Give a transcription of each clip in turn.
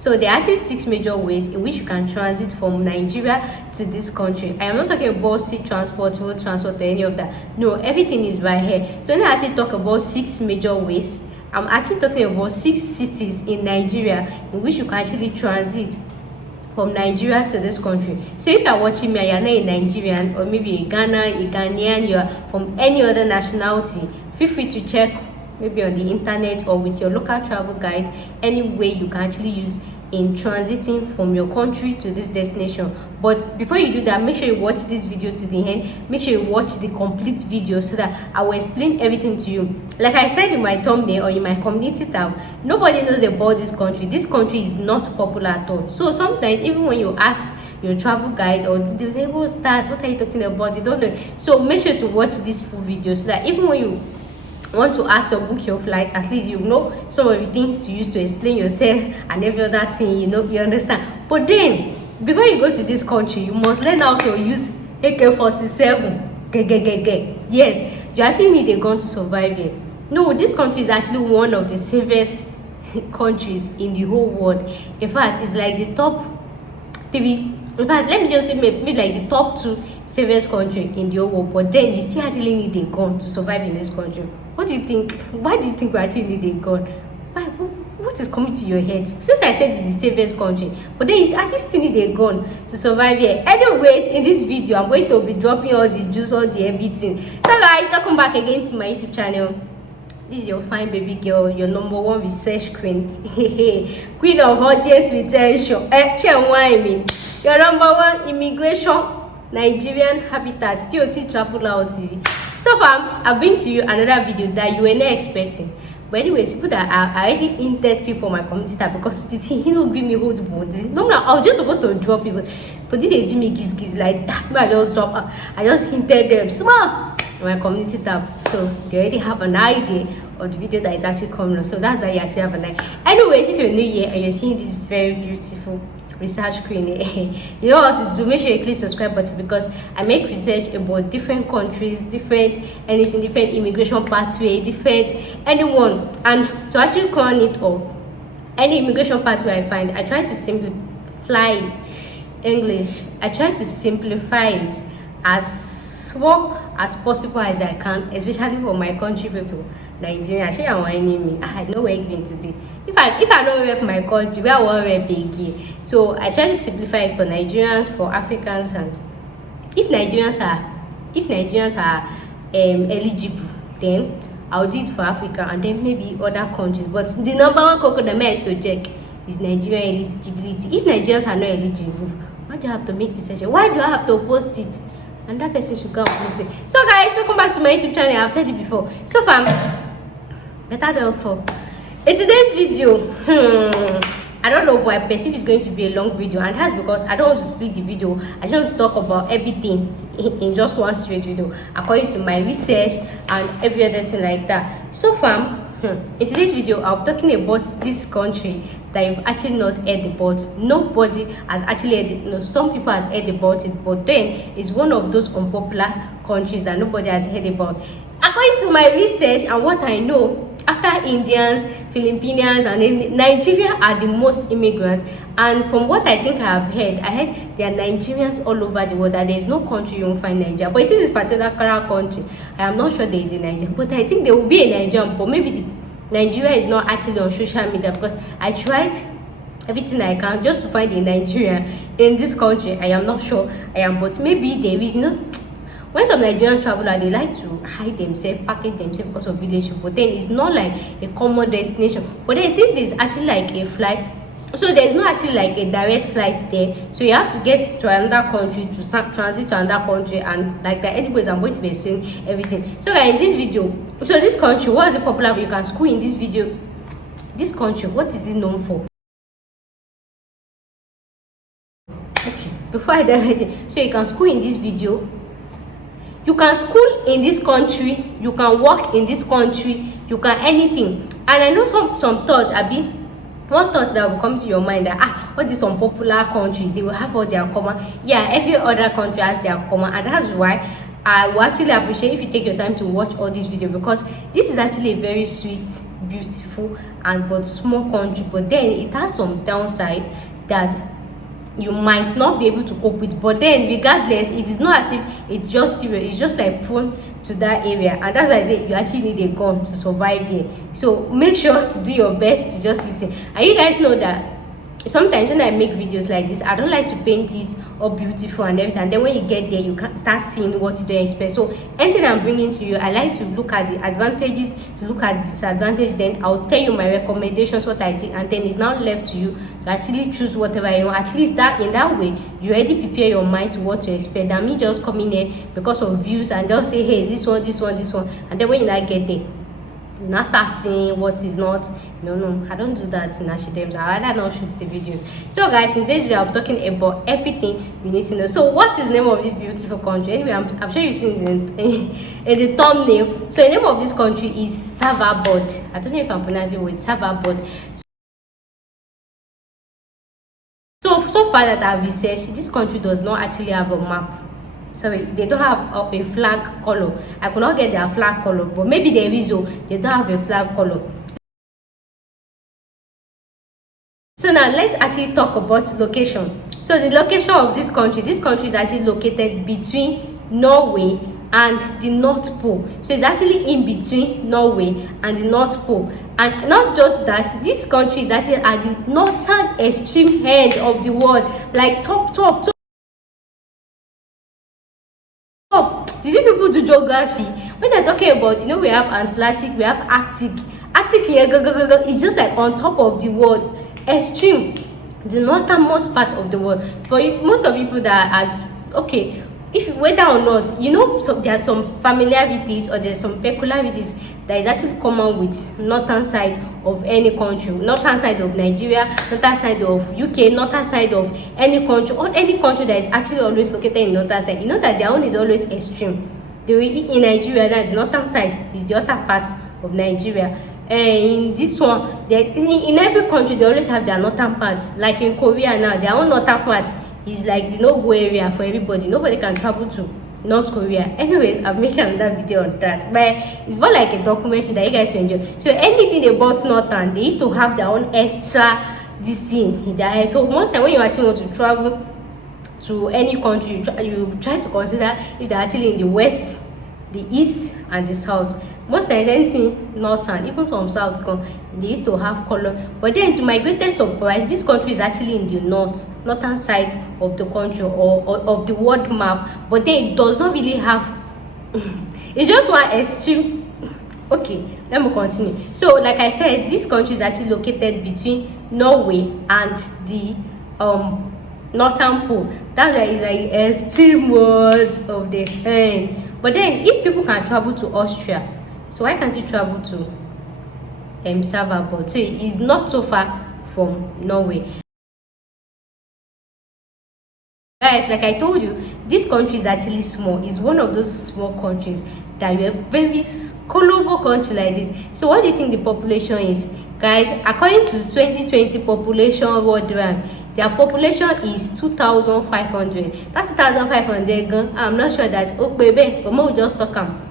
So there are actually 6 major ways in which you can transit from Nigeria to this country. I am not talking about sea transport, road transport, or any of that. No, everything is by here. So when I actually talk about 6 major ways, I'm actually talking about 6 cities in Nigeria in which you can actually transit from Nigeria to this country. So if you're watching me and you're not a Nigerian, or maybe a Ghanaian, you're from any other nationality, feel free to check maybe on the internet or with your local travel guide any way you can actually use in transiting from your country to this destination. But before you do that, make sure you watch this video to the end. Make sure you watch the complete video so that I will explain everything to you. Like I said in my thumbnail or in my community tab, nobody knows about this country. This country is not popular at all. So sometimes even when you ask your travel guide, or they'll say, what's that, what are you talking about, you don't know. So make sure to watch this full video so that even when you want to ask or book your flight, at least you know some of the things to use to explain yourself and every other thing, you understand. But then before you go to this country, you must learn how to use AK-47. Yes, you actually need a gun to survive here. No, this country is actually one of the safest countries in the whole world. In fact, it's like the top 3. In fact, let me just say maybe like the top 2 safest country in the whole world. But then you still actually need a gun to survive in this country. What do you think? Why do you think we actually need a gun? What is coming to your head? Since I said it's the safest country, but then you actually still need a gun to survive here. Anyways, in this video, I'm going to be dropping all the juice, all the everything. So guys, welcome back again to my YouTube channel. This is your fine baby girl, your #1 research queen. Queen of audience retention. Your #1 immigration Nigerian habitat, TOT Travel Out TV. So far, I bring to you another video that you were not expecting. But anyways, people that are already hinted people on my community tab, because the thing he don't give me hold body. No, I was just supposed to drop people, but did they do me giz like I just drop, I just hinted them small on my community tab, so they already have an idea of the video that is actually coming on. So that's why you actually have an idea. Anyways, if you're new here and you're seeing this very beautiful research queen, you know what to do. Make sure you click subscribe button, because I make research about different countries, different immigration pathway, different anyone, and to actually crown it all, any immigration pathway I find, I try to simplify English. I try to simplify it as well as possible as I can, especially for my country people, Nigeria. Actually, I want enemy. I had no way going today. If I don't rep my country, where I want to rep again. So I try to simplify it for Nigerians, for Africans, and if Nigerians are eligible, then I'll do it for Africa and then maybe other countries. But the #1 crocodile is to check is Nigerian eligibility. If Nigerians are not eligible, why do I have to make research? Why do I have to post it? And that person should go and post it. So guys, welcome back to my YouTube channel. I've said it before. So far, better than before. In today's video, I don't know, but I perceive it's going to be a long video, and that's because I don't want to split the video. I just want to talk about everything in just one straight video according to my research and every other thing like that. So far, in today's video, I'm talking about this country that you've actually not heard about. Nobody has actually heard it. No, some people has heard about it, but then it's one of those unpopular countries that nobody has heard about. According to my research and what I know, after Indians, Filipinos, and Nigeria are the most immigrants. And from what I think I have heard, I heard there are Nigerians all over the world, that there is no country you won't find Nigeria. But you see this particular country, I am not sure there is a Nigeria, but I think there will be a Nigerian, but maybe Nigeria is not actually on social media, because I tried everything I can just to find a Nigeria in this country. I am not sure I am, but maybe there is. When some Nigerian travelers, they like to hide themselves, package themselves because of village, but then it's not like a common destination. But then since there's actually like a flight, so there's not actually like a direct flight there, so you have to get to another country to transit to another country, and like that. Anyways, I'm going to be explaining everything. So guys, this video, so this country, what is it popular? You can school in this video. This country, what is it known for? Okay, before I dive in, so you can school in this video. You can school in this country, you can work in this country, you can anything. And I know some thoughts, one thought that will come to your mind, that what is unpopular country, they will have all their common. Yeah, every other country has their common, and that's why I will actually appreciate if you take your time to watch all this video, because this is actually a very sweet beautiful and but small country, but then it has some downside that you might not be able to cope with. But then regardless, it is not as if it's just like prone to that area, and that's why I say you actually need a gun to survive here. So make sure to do your best to just listen. And you guys know that sometimes when I make videos like this, I don't like to paint it all beautiful and everything, and then when you get there you can start seeing what you don't expect. So anything I'm bringing to you, I like to look at the advantages, to look at the disadvantages, then I'll tell you my recommendations, what I think, and then it's now left to you to actually choose whatever you want. At least that in that way you already prepare your mind to what to expect, than me just coming here because of views and they'll say, hey, this one, and then when you now get there, you now start seeing what is not. No, I don't do that in Ashidem's. I rather not shoot the videos. So guys, in this video I'm talking about everything you need to know. So what is the name of this beautiful country? Anyway, I'm sure you've seen it in the thumbnail. So the name of this country is Savabod. I don't know if I'm pronouncing it with Savabod. So far that I've researched, this country does not actually have a map. Sorry, they don't have a flag color. I could not get their flag color, but maybe there is. They don't have a flag color. So now let's actually talk about location. So the location of this country is actually located between Norway and the North Pole. So it's actually in between Norway and the North Pole. And not just that, this country is actually at the northern extreme end of the world, like top. You see, people do geography. When they're talking about, we have Atlantic, we have Arctic here, it's just like on top of the world, extreme, the northernmost part of the world. For most of people that are okay, if whether or not so there are some familiarities or there's some peculiarities that is actually common with northern side of any country, northern side of Nigeria, northern side of UK, northern side of any country, or any country that is actually always located in northern side. That their own is always extreme. In Nigeria, that the northern side is the other part of Nigeria. In this one, in every country they always have their northern part. Like in Korea now, their own northern part is like the no-go area for everybody. Nobody can travel to North Korea. Anyways, I'm making another video on that, but it's more like a documentary that you guys will enjoy. So anything about northern, they used to have their own extra this thing in their head. So most time when you actually want to travel to any country, you try to consider if they're actually in the west, the east, and the south. Most times anything northern, even some south, they used to have color. But then, to my greatest surprise, this country is actually in the northern side of the country, or of the world map. But then it does not really have it's just one extreme. Okay, let me continue. So like I said, this country is actually located between Norway and the northern pole. That's why it's like extreme world of the end. But then if people can travel to Austria, so why can't you travel to Savabod? So it's not so far from Norway. Guys, like I told you, this country is actually small. It's one of those small countries that we have very global country like this. So what do you think the population is? Guys, according to 2020 population world rank, their population is 2,500. That's 2,500. I'm not sure that, oh baby, but we'll just talk them.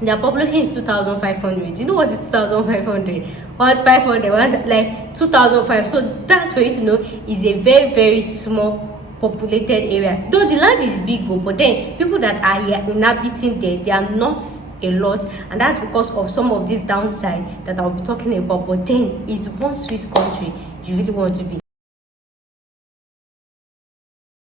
Their population is 2,500. Do you know what is 2,500? What 500? What, like 2,500. So that's for you to know, is a very, very small populated area. Though the land is big, but then people that are here inhabiting there, they are not a lot, and that's because of some of this downside that I'll be talking about. But then it's one sweet country you really want to be.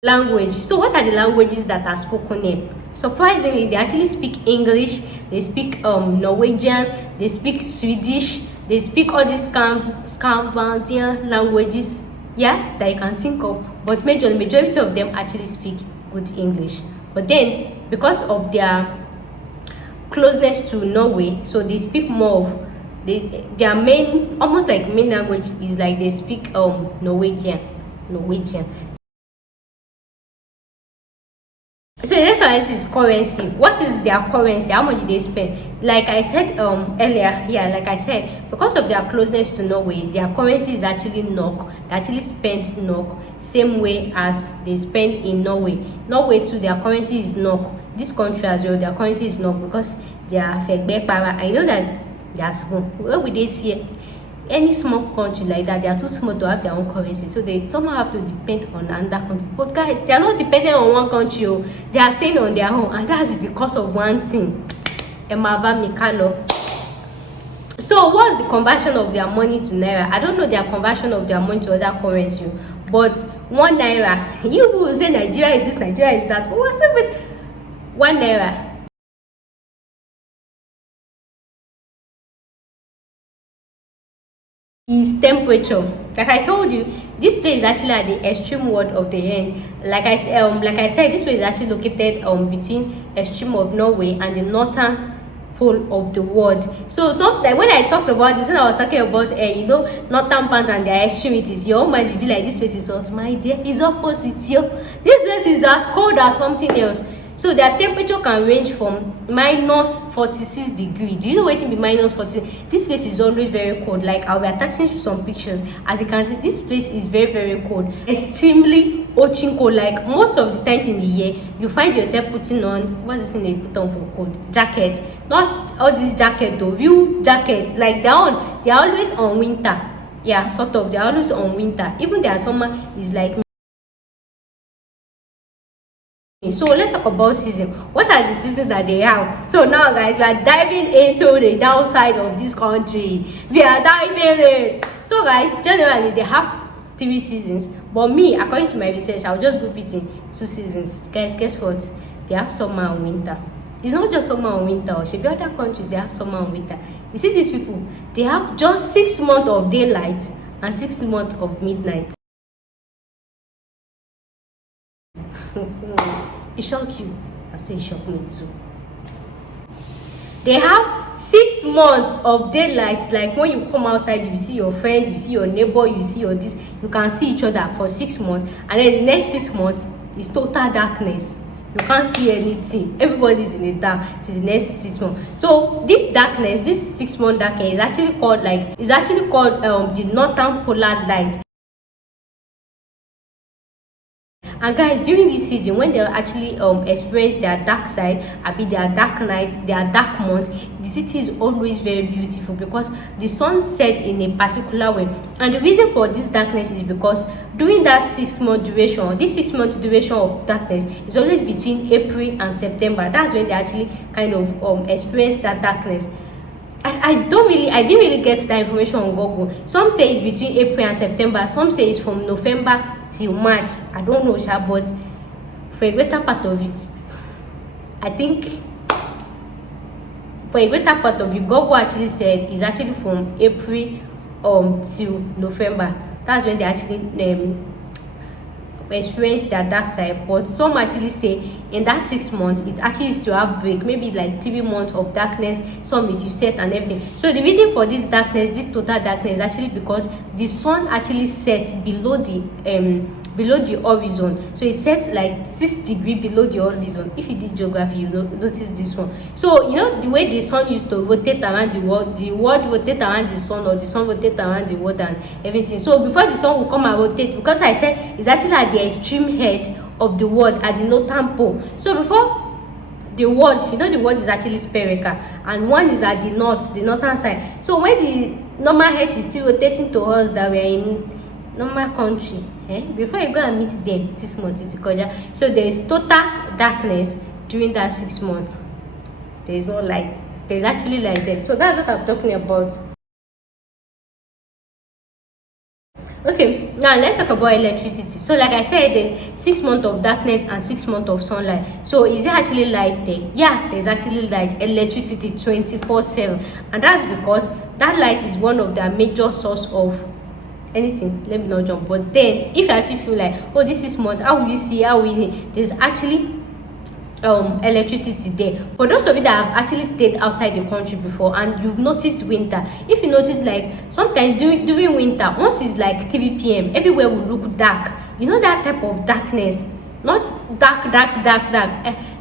Language. So what are the languages that are spoken here? Surprisingly, they actually speak English, they speak Norwegian, they speak Swedish, they speak all these Scandinavian languages, yeah, that you can think of. But majority of them actually speak good English. But then, because of their closeness to Norway, so they speak more of their main, almost like main language is like they speak Norwegian. So the next one is currency. What is their currency? How much do they spend? Like I said earlier, like I said, because of their closeness to Norway, their currency is actually NOK. They actually spend NOK same way as they spend in Norway. Norway too, their currency is NOK. This country as well, their currency is NOK because they are Fegbe Para. I know that They are small. Where would they see any small country like that? They are too small to have their own currency, so they somehow have to depend on another country. But guys, they are not dependent on one country. Oh. They are staying on their own, and that's because of one thing. Emaba Mikalo. So what's the conversion of their money to naira? I don't know their conversion of their money to other currency, but 1 naira, you will say Nigeria is this, Nigeria is that. What's up with 1 naira? Is temperature. Like I told you, this place is actually at the extreme word of the end. Like I said, this place is actually located between extreme of Norway and the northern pole of the world. So sometimes when I talked about this, when I was talking about northern part and their extremities, your own mind will be like, this place is hot, my dear, it's opposite here. This place is as cold as something else. So their temperature can range from minus 46 degrees. Do you know what it be minus 46? This place is always very cold. Like I'll be attaching some pictures. As you can see, this place is very, very cold. Extremely oching cold. Like most of the time in the year, you find yourself putting on, what's this thing they put on for cold? Jacket. Not all these jacket though, real jackets. Like they're always on winter. Yeah, sort of. They're always on winter. Even their summer is like. So let's talk about season. What are the seasons that they have? So now guys, we are diving into the downside of this country. We are diving it. So guys, generally they have 3 seasons, but me, according to my research, I'll just group it in 2 seasons. Guys, guess what? They have summer and winter. It's not just summer and winter. Or should be other countries, they have summer and winter. You see these people, they have just 6 months of daylight and 6 months of midnight. It shocked you. I say it shocked me too. They have 6 months of daylight. Like when you come outside, you see your friend, you see your neighbor, you see your this. You can see each other for 6 months, and then the next 6 months is total darkness. You can't see anything. Everybody's in the dark till the next 6 months. So this darkness, this 6 month darkness, is actually called the northern polar light. And guys, during this season, when they actually experience their dark side, their dark nights, their dark months, the city is always very beautiful because the sun sets in a particular way. And the reason for this darkness is because during that 6 month duration, this 6 month duration of darkness is always between April and September. That's when they actually kind of experience that darkness. I didn't really get that information on Google. Some say it's between April and September. Some say it's from November till March. I don't know, but for a greater part of it, I think for a greater part of it, Google actually said it's actually from April till November. That's when they actually experience their dark side. But some actually say in that 6 months it actually used to have break, maybe like 3 months of darkness, some it you set and everything. So the reason for this darkness, this total darkness, is actually because the sun actually sets below the horizon. So it sets like 6 degrees below the horizon. If you did geography, you know, notice this one. So you know the way the sun used to rotate around the world rotate around the sun, or the sun rotate around the world and everything. So before the sun will come and rotate, because I said it's actually at the extreme head of the world, at the northern pole. So before the world, you know, the world is actually spherical, and one is at the northern side. So when the normal head is still rotating to us, that we are in normal country, before you go and meet them, 6 months is koja. So there is total darkness during that 6 months. There is no light. There is actually light there. So that's what I'm talking about. Okay, now let's talk about electricity. So like I said, there's 6 months of darkness and 6 months of sunlight. So is there actually light there? Yeah, there's actually light, electricity 24/7, and that's because that light is one of their major source of anything. Let me not jump. But then if you actually feel like, oh, this is month, how will you see, there's actually electricity there. For those of you that have actually stayed outside the country before and you've noticed winter, if you notice, like sometimes during winter, once it's like 3 p.m, everywhere will look dark. You know that type of darkness, not dark,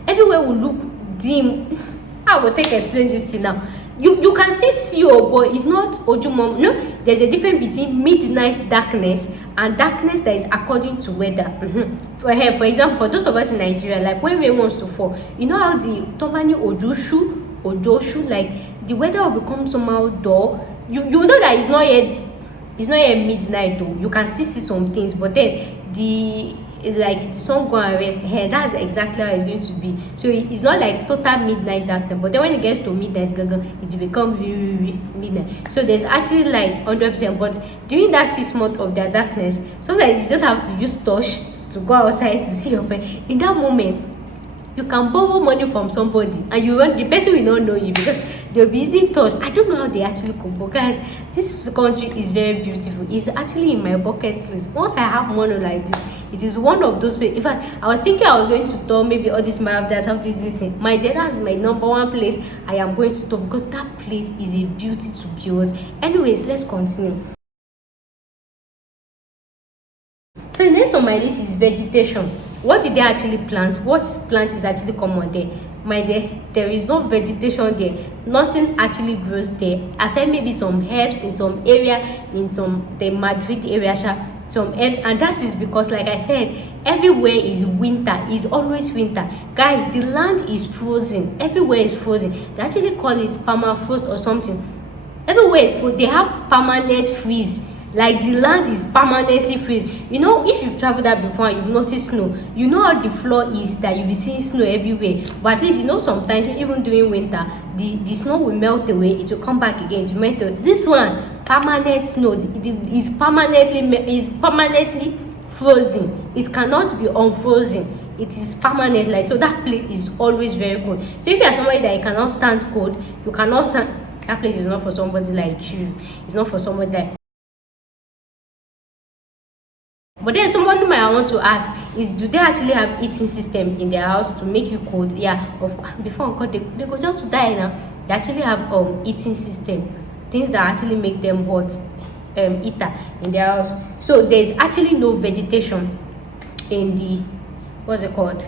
everywhere will look dim. I will explain this thing now. You can still see, but it's not ojumom. No, there's a difference between midnight darkness and darkness that is according to weather. For example, for those of us in Nigeria, like when rain wants to fall, you know how the tomani ojoshu, like the weather will become somehow dull. You know that it's not yet midnight though. You can still see some things, but then the sun go and rest. Hey, that's exactly how it's going to be. So it's not like total midnight darkness, but then when it gets to midnight, it will become really midnight. So there's actually light 100%. But during that 6 months of their darkness, sometimes you just have to use torch to go outside to see your friend. In that moment, you can borrow money from somebody and the person will not know you because they'll be using touch. I don't know how they actually cook, but guys, this country is very beautiful. It's actually in my bucket list. Once I have money like this, it is one of those places. In fact, I was thinking I was going to tour maybe all this marathon, something this thing. My Jeddah is my number one place I am going to tour because that place is a beauty to behold. Anyways, let's continue. So the next on my list is vegetation. What did they actually plant? What plant is actually common there? My dear, there is no vegetation there. Nothing actually grows there. Aside maybe some herbs in some area, in the Madrid area, some herbs, and that is because, like I said, everywhere is winter. It's always winter. Guys, the land is frozen. Everywhere is frozen. They actually call it permafrost or something. Everywhere is frozen. They have permanent freeze. Like the land is permanently freeze. You know, if you've traveled that before and you've noticed snow, you know how the floor is, that you'll be seeing snow everywhere. But at least you know sometimes even during winter, the snow will melt away, it will come back again to melt away. This one, permanent snow, is permanently frozen. It cannot be unfrozen. It is permanent. Like, so that place is always very cold. So if you are somebody that you cannot stand cold, you cannot stand, that place is not for somebody like you. It's not for somebody like. But then somebody might want to ask is, do they actually have heating system in their house to make you cold? Yeah, before God, they go just die now. They actually have heating system, things that actually make them hot, heater in their house. So there's actually no vegetation in the, what's it called,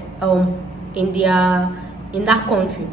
in that country.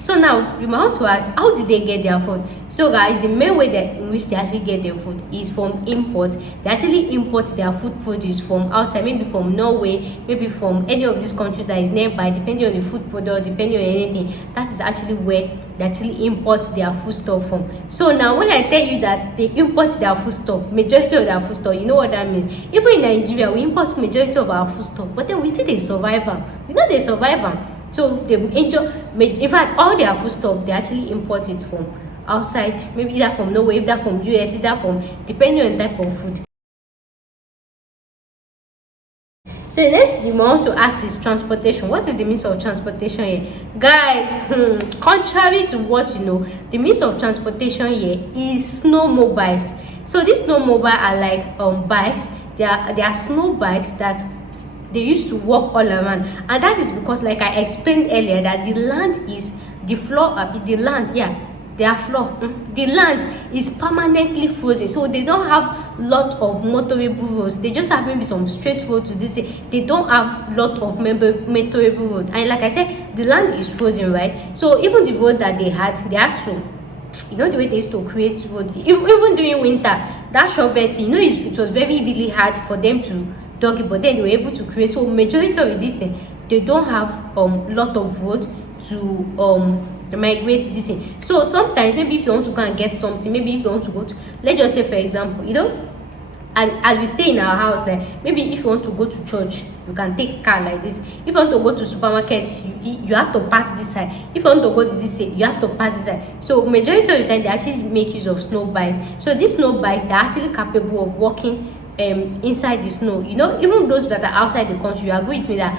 So now you might want to ask, how did they get their food? So guys, the main way that in which they actually get their food is from import. They actually import their food produce from outside, maybe from Norway, maybe from any of these countries that is nearby, depending on the food product, depending on anything. That is actually where they actually import their food stuff from. So now when I tell you that they import their food stuff, majority of their food stuff, you know what that means. Even in Nigeria, we import majority of our food stuff, but then we still they survive them. You know they survive them. So they enjoy, in fact, all their food stuff, they actually import it from outside, maybe either from Norway, either from US, either from, depending on the type of food. So the next thing we want to ask is transportation. What is the means of transportation here? Guys, contrary to what you know, the means of transportation here is snowmobiles. So these snowmobiles are like bikes. They are snow bikes that they used to walk all around, and that is because, like I explained earlier, that the land is the floor, the land, yeah, their floor, the land is permanently frozen, so they don't have lot of motorable roads. They just have maybe some straight road to this. They don't have lot of motorable road, and like I said, the land is frozen, right? So even the road that they had to, you know, the way they used to create road, even during winter, that shovel, you know, it was very really hard for them to doggy, but then they were able to create. So majority of this thing, they don't have lot of road to migrate this thing. So sometimes maybe if you want to go and get something, maybe if you want to go to, let's just say for example, you know, as we stay in our house, like maybe if you want to go to church, you can take car like this. If you want to go to supermarket, you have to pass this side. If you want to go to this side, you have to pass this side. So majority of the time they actually make use of snow bikes. So these snow bikes, they're actually capable of walking inside the snow. You know, even those that are outside the country, you agree with me that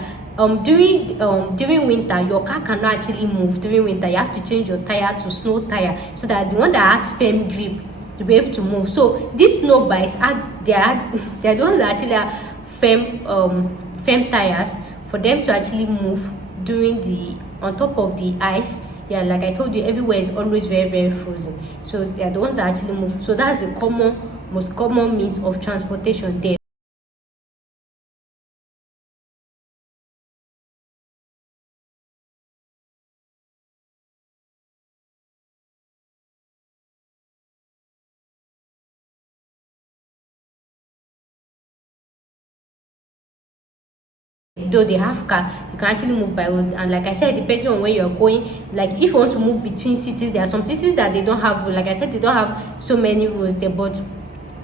during winter your car cannot actually move. During winter you have to change your tire to snow tire, so that the one that has firm grip to be able to move. So these snow bikes they're the ones that actually have firm tires for them to actually move during the, on top of the ice. Yeah, like I told you, everywhere is always very, very frozen, so they're the ones that actually move. So that's the most common means of transportation there. though they have car, you can actually move by road. And like I said, depending on where you're going, like if you want to move between cities, there are some cities that they don't have road. Like I said, they don't have so many roads there, but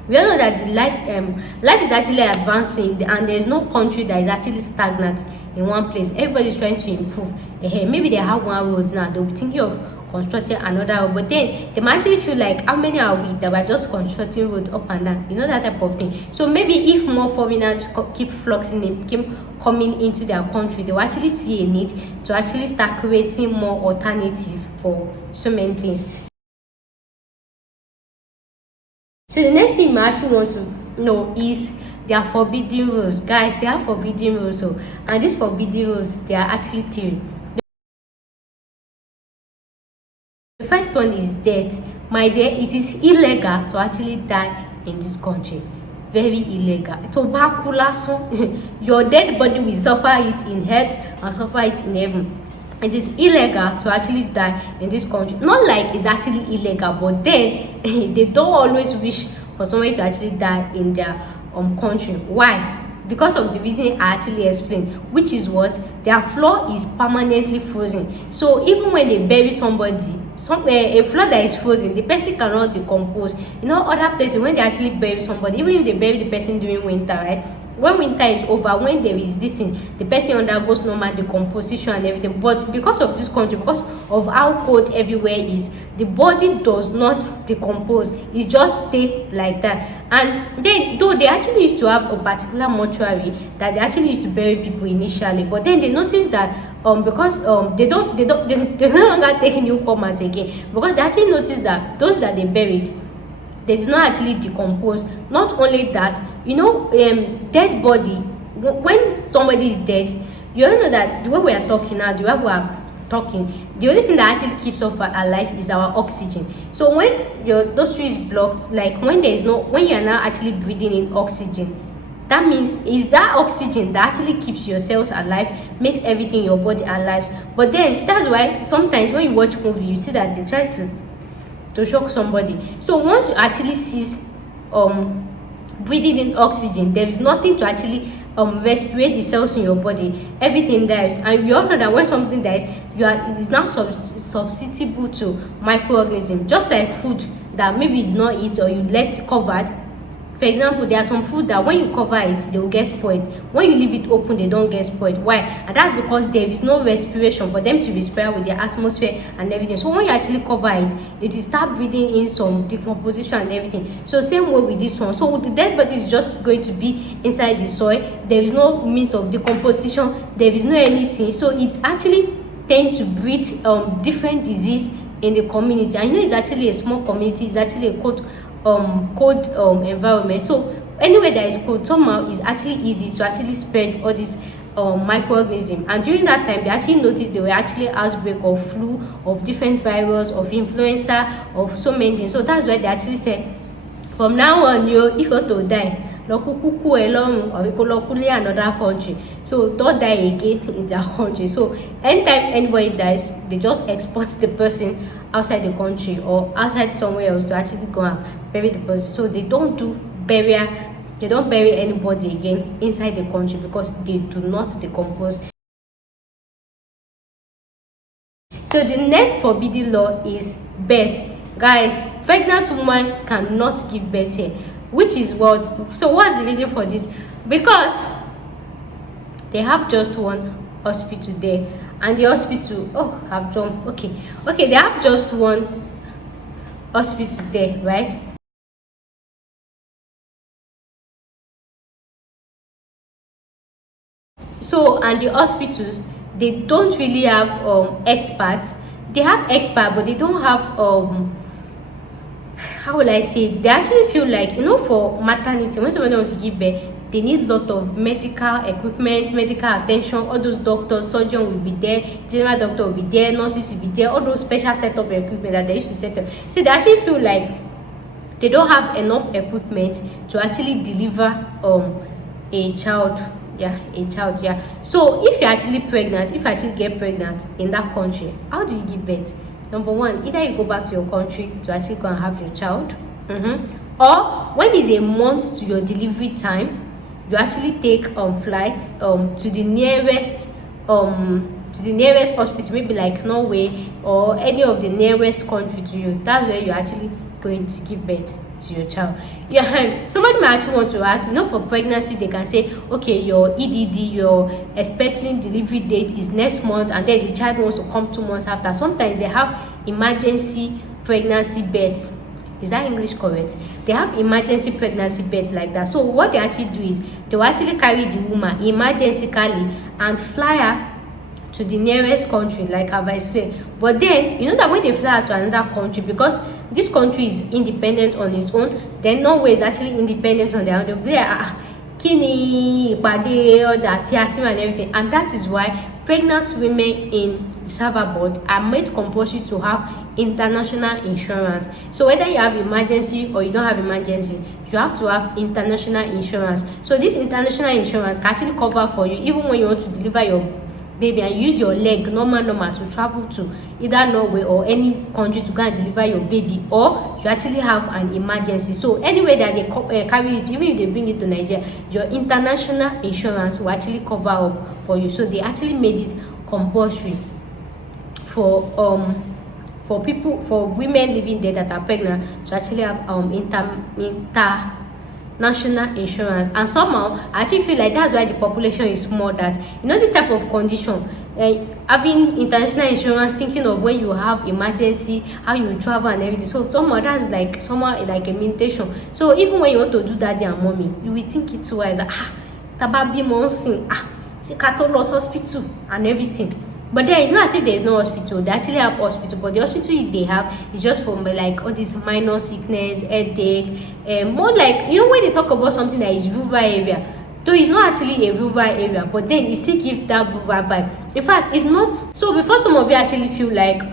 we all know that the life is actually advancing, and there's no country that is actually stagnant in one place. Everybody's trying to improve. Maybe they have one road now, they'll be thinking of constructing another road, but then they might actually feel like, how many are we that we're just constructing road up and down, you know, that type of thing. So maybe if more foreigners keep fluxing in, keep coming into their country, they will actually see a need to actually start creating more alternative for so many things. So the next thing you might actually want to know is their forbidden rules. Guys, they have forbidden rules. So, and these forbidden rules, they are actually three. The first one is death. My dear, it is illegal to actually die in this country. Very illegal. Your dead body will suffer it in earth and suffer it in heaven. It is illegal to actually die in this country. Not like it's actually illegal, but then they don't always wish for somebody to actually die in their country. Why? Because of the reason I actually explained, which is what their floor is permanently frozen. So even when they bury somebody, a floor that is frozen, the person cannot decompose. You know, other places when they actually bury somebody, even if they bury the person during winter, right? When winter is over, when there is this thing, the person undergoes normal decomposition and everything. But because of this country, because of how cold everywhere is, the body does not decompose. It just stay like that. And then, though they actually used to have a particular mortuary that they actually used to bury people initially, but then they noticed that because they no longer take newcomers again, because they actually noticed that those that they buried, they did not actually decompose. Not only that, you know, dead body, when somebody is dead, you all know that the way we are talking now, the way we are talking, the only thing that actually keeps us alive is our oxygen. So when your nostril is blocked, like when you are now actually breathing in oxygen, that means is that oxygen that actually keeps your cells alive, makes everything in your body alive. But then that's why sometimes when you watch movie, you see that they try to shock somebody. So once you actually cease breathing in oxygen, there is nothing to actually respirate the cells in your body. Everything dies. And we all know that when something dies, it is now susceptible to microorganisms, just like food that maybe you did not eat or you left covered. For example, there are some food that when you cover it, they will get spoiled. When you leave it open, they don't get spoiled. Why? And that's because there is no respiration for them to respire with the atmosphere and everything. So when you actually cover it, it will start breathing in some decomposition and everything. So same way with this one. So the dead body is just going to be inside the soil. There is no means of decomposition. There is no anything. So it's actually tend to breed different disease in the community. And you know, it's actually a small community. It's actually a cold environment. So anywhere that is cold, somehow it's actually easy to actually spread all these microorganisms. And during that time, they actually noticed there were actually outbreak of flu, of different virus, of influenza, of so many things. So that's why they actually said, from now on, if you want to die, alone or another country. So don't die again in their country. So anytime anybody dies, they just export the person outside the country or outside somewhere else to actually go and bury the person. So they don't do burial, they don't bury anybody again inside the country because they do not decompose. So the next forbidden law is birth. Guys, pregnant woman cannot give birth here, which is what? So what's the reason for this? Because they have just one hospital there, and the hospital, I've jumped. Okay, they have just one hospital there, right? So, and the hospitals, they don't really have experts. They have experts, but they don't have how will I say it? They actually feel like, you know, for maternity, when somebody wants to give birth, they need a lot of medical equipment, medical attention. All those doctors, surgeon will be there, general doctor will be there, nurses will be there, all those special setup equipment that they used to set up. So they actually feel like they don't have enough equipment to actually deliver a child. So if you're actually pregnant, if you actually get pregnant in that country, how do you give birth? Number one, either you go back to your country to actually go and have your child, or when is a month to your delivery time, you actually take flights to the nearest hospital, maybe like Norway or any of the nearest country to you. That's where you're actually going to give birth to your child. Yeah, somebody might actually want to ask, for pregnancy they can say, okay, your EDD, your expecting delivery date is next month, and then the child wants to come 2 months after. Sometimes they have emergency pregnancy births. Is that English correct? They have emergency pregnancy births like that. So what they actually do is they will actually carry the woman emergentically and fly her to the nearest country, like I've explained. But then that when they fly to another country, because this country is independent on its own, then Norway is actually independent on their own. They'll be like, kini ìpàdé ọjà tí a sì and everything. And that is why pregnant women in Salvador are made compulsory to have international insurance. So whether you have emergency or you don't have emergency, you have to have international insurance. So this international insurance can actually cover for you even when you want to deliver your baby and use your leg normal to travel to either Norway or any country to go and deliver your baby, or you actually have an emergency. So anywhere that they carry it, even if they bring it to Nigeria, your international insurance will actually cover up for you. So they actually made it compulsory for women living there that are pregnant to actually have international insurance. And somehow I actually feel like that's why the population is small, that this type of condition, having international insurance, thinking of when you have emergency, how you travel and everything. So somehow that's like a meditation. So even when you want to do daddy and mommy, you will think it twice. Tababi monsin, Catholic hospital and everything. But then it's not as if there is no hospital. They actually have hospital, but the hospital they have is just for like all this minor sickness, headache, more like when they talk about something that is rural area, though it's not actually a rural area, but then it still gives that rural vibe. In fact, it's not. So before some of you actually feel like,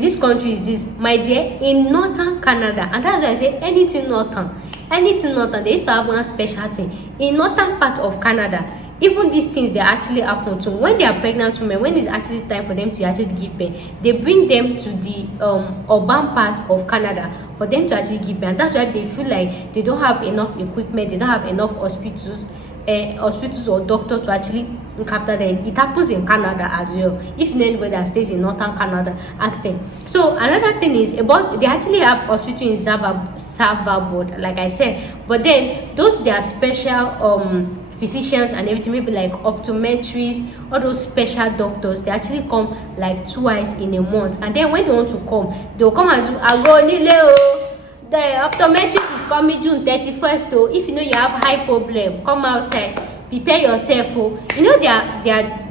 this country is this, my dear, in northern Canada, and that's why I say anything northern, they used to have one special thing in northern part of Canada. Even these things, they actually happen to when they are pregnant women, when it's actually time for them to actually give birth, they bring them to the urban part of Canada for them to actually give birth. And that's why they feel like they don't have enough equipment, they don't have enough hospitals or doctor to actually look after them. It happens in Canada as well. If anybody that stays in northern Canada, ask them. So another thing is about they actually have hospital in Salvador, like I said, but then those they are special physicians and everything, maybe like optometrists, all those special doctors, they actually come like twice in a month. And then when they want to come, they'll come and do the optometrist is coming June 31st. So if you have high problem, come outside, prepare yourself. They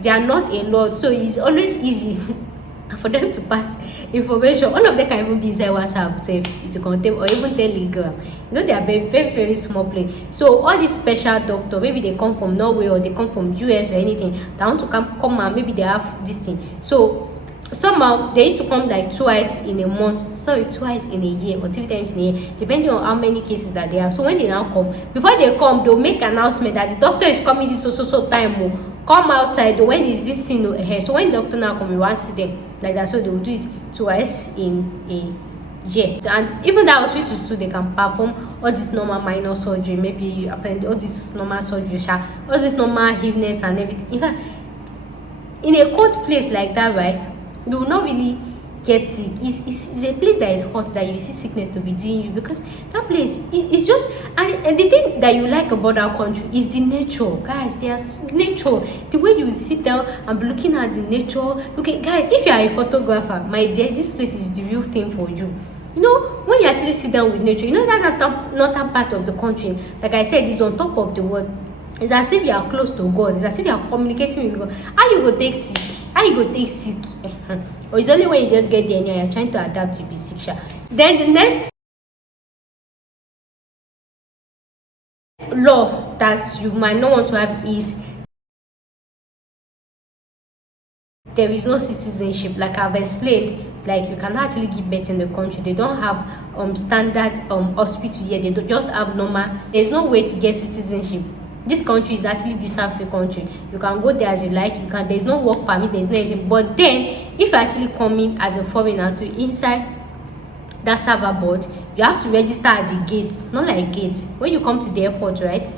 are not a lot, so it's always easy for them to pass information. All of them can even be inside WhatsApp, say to contain or even Telegram. They are very, very, very small place. So all these special doctor, maybe they come from Norway or they come from US or anything, they want to come and maybe they have this thing. So somehow they used to come like twice in a month, twice in a year or 3 times in a year, depending on how many cases that they have. So when they now come, before they come, they'll make announcement that the doctor is coming this so time. Come outside. When is this thing here? So when the doctor now come, you want to see them like that. So they will do it twice in a year. And even that hospital too, they can perform all this normal minor surgery, maybe all this normal surgery, all this normal illness and everything. In fact, in a cold place like that, right, you will not really get sick. It's a place that is hot that you see sickness to be doing you, because that place is just and the thing that you like about that country is the nature, guys. There's nature. The way you sit down and be looking at the nature. Guys, if you are a photographer, my dear, this place is the real thing for you. When you actually sit down with nature, that northern part of the country, like I said, is on top of the world. It's as if you are close to God. It's as if you are communicating with God. How you go take sick? Or it's only when you just get there and you're trying to adapt to be sick. Then the next law that you might not want to have is there is no citizenship. Like I've explained, like you can actually give birth in the country. They don't have standard hospital here. They don't just have normal. There's no way to get citizenship. This country is actually visa-free country. You can go there as you like. There's no work permit. There's no anything. But then, if you actually come in as a foreigner to inside that server board, you have to register at the gate. Not like gates. When you come to the airport, right?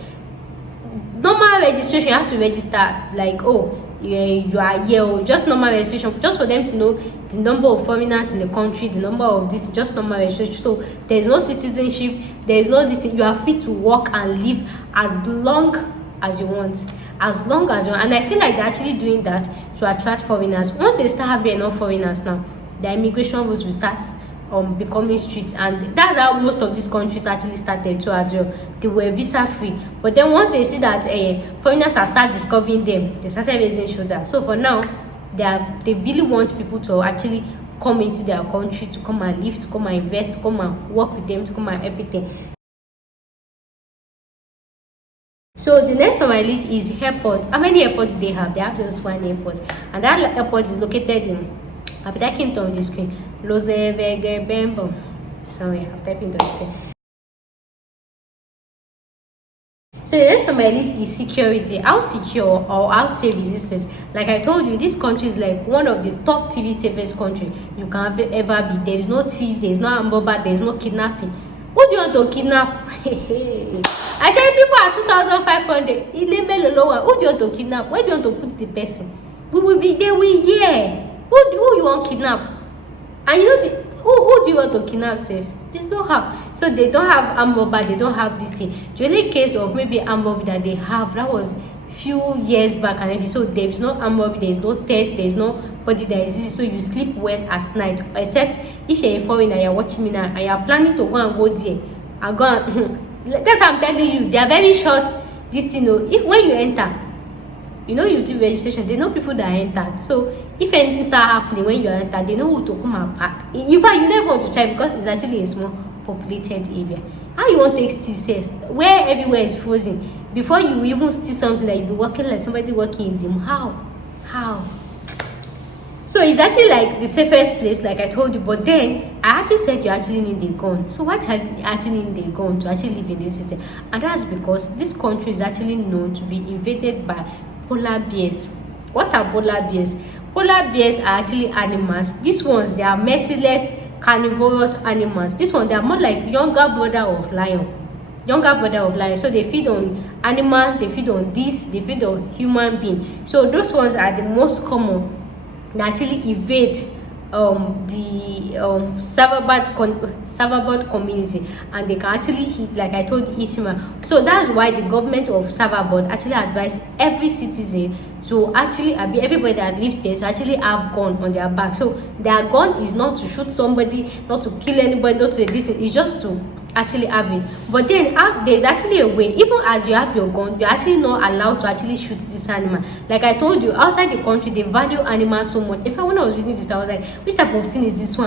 normal registration, you have to register like, oh, you are here, or just normal registration, just for them to know the number of foreigners in the country, the number of this, just normal registration. So there is no citizenship, there is no this. You are free to work and live as long as you want, as long as you want. And I feel like they're actually doing that to attract foreigners. Once they start having enough foreigners now, the immigration rules will start becoming strict, and that's how most of these countries actually started too as well. They were visa free, but then once they see that foreigners have started discovering them, they started raising shoulders. So for now, they really want people to actually come into their country, to come and live, to come and invest, to come and work with them, to come and everything. So the next on my list is airport. How many airports do they have? They have just one airport, and that airport is located in, I'll be typing on the screen, Vegetation. Sorry, I'm typing on the screen. So the next on my list is security. How secure or how safe is this place? Like I told you, this country is like one of the top TV safest country you can ever be. There is no thief, there is no armed robber, there is no kidnapping. Who do you want to kidnap? I said people are 2,500. Who do you want to kidnap? Where do you want to put the person? We will be there. Who you want to kidnap? And you know who do you want to kidnap? Safe? There's no how. So they don't have armed robber, they don't have this thing. The only case of maybe armed robber that they have, that was few years back and everything. So there is no armed robber, there is no theft, there is nobody that is easy. So you sleep well at night, except if you're a foreigner and you're watching me now and you're planning to go and go there and go and that's what I'm telling you. They are very short. This thing, if when you enter, you do registration, they know people that enter. So if anything start happening when you enter, they know who to come and pack. In fact, you never want to try because it's actually a small populated area. How you want to steal safe where everywhere is frozen? Before you even steal something that you'll be working like somebody working in them. How? So it's actually like the safest place, like I told you. But then I actually said you actually need a gun. So why actually need a gun to actually live in this city? And that's because this country is actually known to be invaded by polar bears. What are polar bears? Polar bears are actually animals. These ones, they are merciless, carnivorous animals. This one, they are more like younger brother of lion. So they feed on animals, they feed on this, they feed on human beings. So those ones are the most common. They actually invade the Savabad community, and they can actually hit, like I told you, Itima. So that's why the government of Savabad actually advised every citizen to actually everybody that lives there to actually have gun on their back. So their gun is not to shoot somebody, not to kill anybody, not to do this. It's just to actually have it. But then there's actually a way. Even as you have your gun, you're actually not allowed to actually shoot this animal. Like I told you, outside the country they value animals so much. In fact, when I was reading this, I was like, which type of thing is this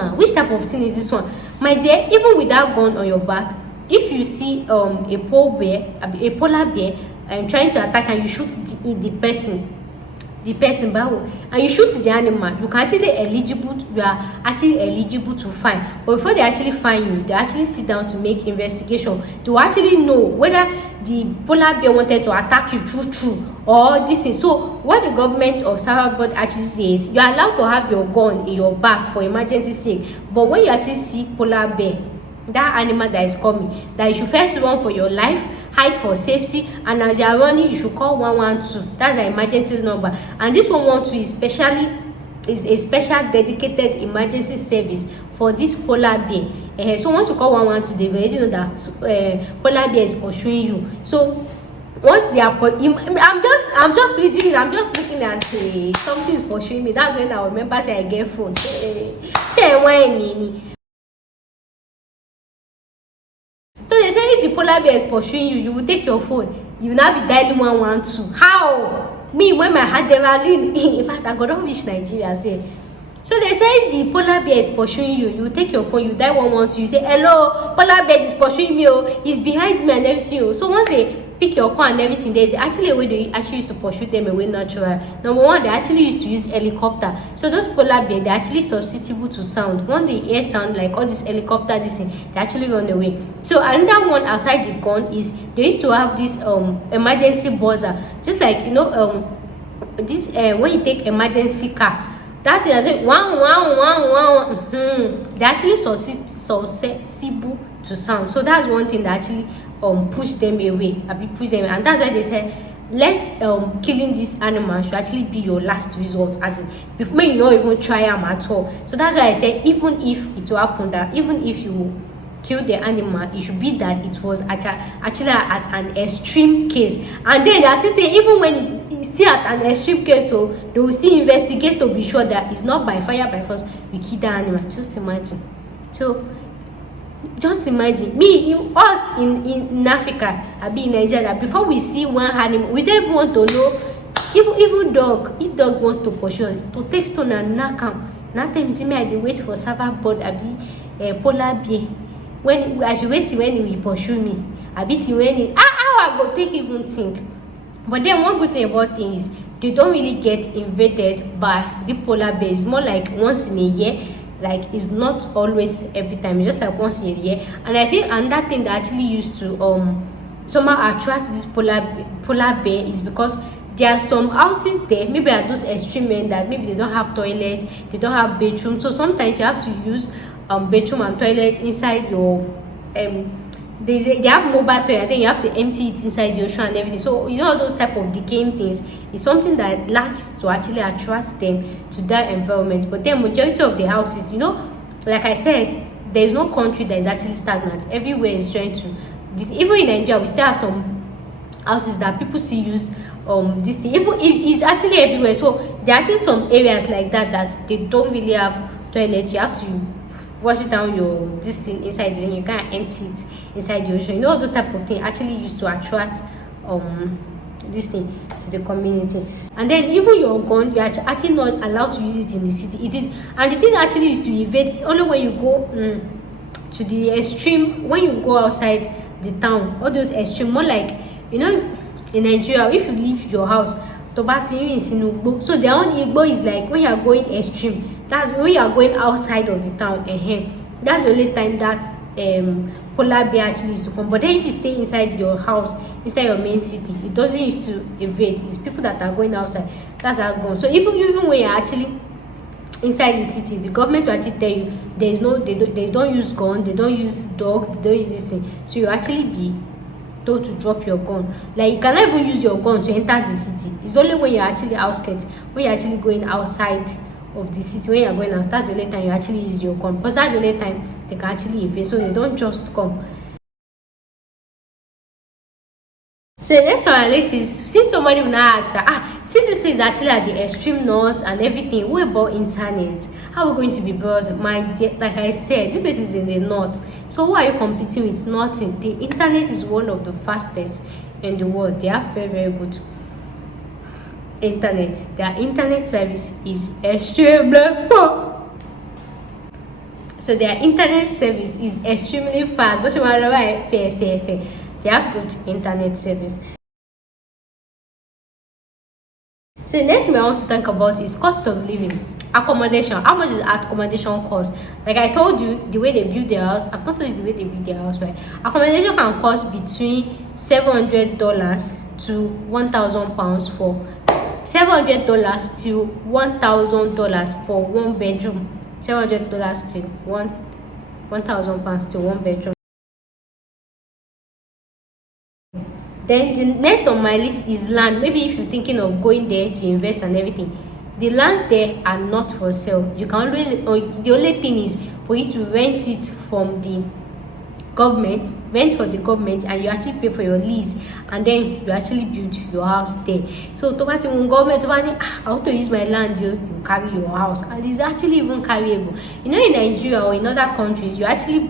one? My dear, even with that gun on your back, if you see a polar bear trying to attack and you shoot the person, and you shoot the animal, you are actually eligible to fine. But before they actually fine you, they actually sit down to make investigation to actually know whether the polar bear wanted to attack you true or this thing. So what the government of Savabad actually says, you are allowed to have your gun in your back for emergency sake, but when you actually see polar bear, that animal that is coming, that you should first run for your life, hide for safety, and as you are running you should call 112. That's the emergency number. And this 112 is a special dedicated emergency service for this polar bear. So once you call 112, they already know that polar bear is pursuing you. So once they are I'm just reading it, I'm just looking at something is pursuing me. That's when I remember say I get phone. So they say if the polar bear is pursuing you, you will take your phone. You will now be dialing 112. How? Me, when my heart adrenaline. In fact, I got to reach Nigeria. Say. So they say if the polar bear is pursuing you, you will take your phone, you dial 112. You say, hello, polar bear is pursuing me. He's behind me and everything. So once they pick your call and everything, there's actually a way they actually used to pursue them away natural. Number one, they actually used to use helicopter. So those polar bears, they're actually susceptible to sound. When they hear sound like all this helicopter, this thing, they actually run away. So another one outside the gun is they used to have this emergency buzzer, just like this when you take emergency car. That is like one. They're actually susceptible to sound. So that's one thing that actually push them away, and that's why they say less killing this animal should actually be your last resort, as in before you not even try them at all. So that's why I said, even if it will happen that even if you kill the animal, it should be that it was actually at an extreme case. And then they are still saying even when it's still at an extreme case, so they will still investigate to be sure that it's not by fire by force you kill the animal. Just imagine. So just imagine us in Africa, I be in Nigeria, before we see one animal, we don't even want to know. Even dog, if dog wants to pursue us, to take stone and knock am. That time you see me, I dey wait for servant bird, I be polar bear. When I should wait till when he will pursue me, I be till when he how I go take even think. But then one good thing about things is they don't really get invaded by the polar bears. More like once in a year. Like it's not always every time, it's just like once in a year. And I feel another thing that actually used to somehow attract this polar bear is because there are some houses there, maybe at those extreme men, that maybe they don't have toilets, they don't have bedroom, so sometimes you have to use bedroom and toilet inside your they have mobile toilet, then you have to empty it inside the ocean and everything. So you know, all those type of decaying things is something that likes to actually attract them to that environment. But then majority of the houses, you know, like I said, there is no country that is actually stagnant. Everywhere is trying to this. Even in Nigeria, we still have some houses that people still use this thing. Even if it's actually everywhere, so there are actually some areas like that they don't really have toilets. You have to wash it down your this thing inside, then you can't empty it inside the ocean. You know, all those type of things actually used to attract this thing to the community. And then even your gun, you are actually not allowed to use it in the city. It is, and the thing actually is to evade only when you go to the extreme, when you go outside the town, all those extreme, more like, you know, in Nigeria, if you leave your house to Bati in Sinugbo, so their own Igbo is like when you are going extreme, that's when you are going outside of the town. That's the only time that polar bear actually used to come. But then if you stay inside your house, inside your main city, it doesn't used to evade. It's people that are going outside, that's how gone. So even when you're actually inside the city, the government will actually tell you they don't use gun, they don't use dog, they don't use this thing. So you actually be told to drop your gun. Like you cannot even use your gun to enter the city. It's only when you're actually outskirts, when you're actually going outside of the city, when you're going out, that's the only time you actually use your gun, because that's the only time they can actually invade. So they don't just come. So the next one on our list is, since somebody will now ask that since this place is actually at the extreme north and everything, what about internet? How are we going to be bros? My dear, like I said, this place is in the north, so why are you competing with nothing? The internet is one of the fastest in the world. They have very, very good internet. Their internet service is extremely fast. So their internet service is extremely fast. But fair. They have good internet service. So the next thing I want to talk about is cost of living, accommodation. How much is accommodation cost? Like I told you, the way they build their house, I've not told you the way they build their house, right? Accommodation can cost between $700 to £1,000 for $700 to $1,000 for one bedroom. $700 to £1,000 to one bedroom. Then the next on my list is land. Maybe if you're thinking of going there to invest and everything, the lands there are not for sale. You can really, the only thing is for you to rent it from the government, rent for the government, and you actually pay for your lease, and then you actually build your house there. So automatically when government I want to use my land, you carry your house, and it's actually even carryable. You know, in Nigeria or in other countries, you actually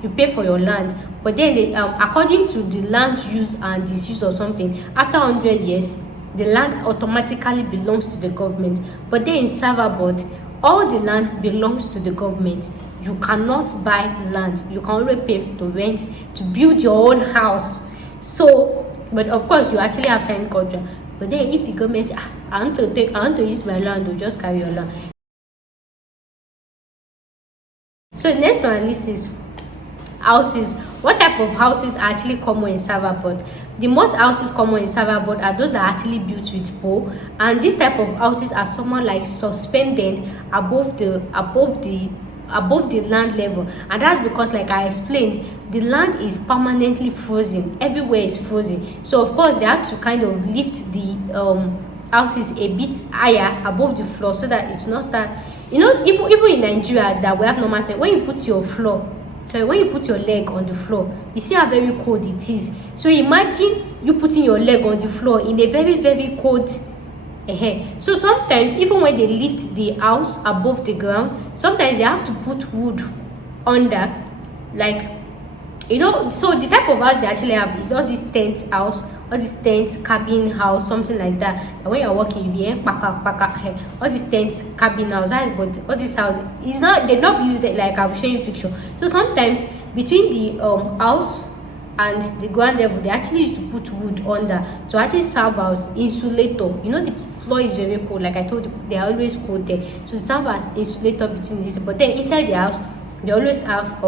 you pay for your land, but then they, according to the land use and disuse or something, after 100 years the land automatically belongs to the government. But then in Salvador, all the land belongs to the government. You cannot buy land, you can only pay to rent to build your own house. So but of course you actually have signed contract. But then if the government says I want to use my land, you just carry your land. So next on our list is houses. What type of houses are actually common in Salvador? The most houses common in Salvador are those that are actually built with pole, and this type of houses are somewhat like suspended above the above the land level, and that's because, like I explained, the land is permanently frozen. Everywhere is frozen. So of course they had to kind of lift the houses a bit higher above the floor so that it will not start, you know, even in Nigeria that we have normal time, when you put your leg on the floor, you see how very cold it is. So imagine you putting your leg on the floor in a very, very cold so sometimes even when they lift the house above the ground, sometimes they have to put wood under, like, you know. So the type of house they actually have is all these tent house, all these tent cabin house, something like that. And when you're walking, you be all these tent cabin house, but all this house is not, they not used like I'll show you a picture. So sometimes between the house and the ground level, they actually used to put wood under to actually serve as insulator. You know, the floor is very cold, like I told you, they are always cold there, so serve as insulator between this. But then inside the house they always have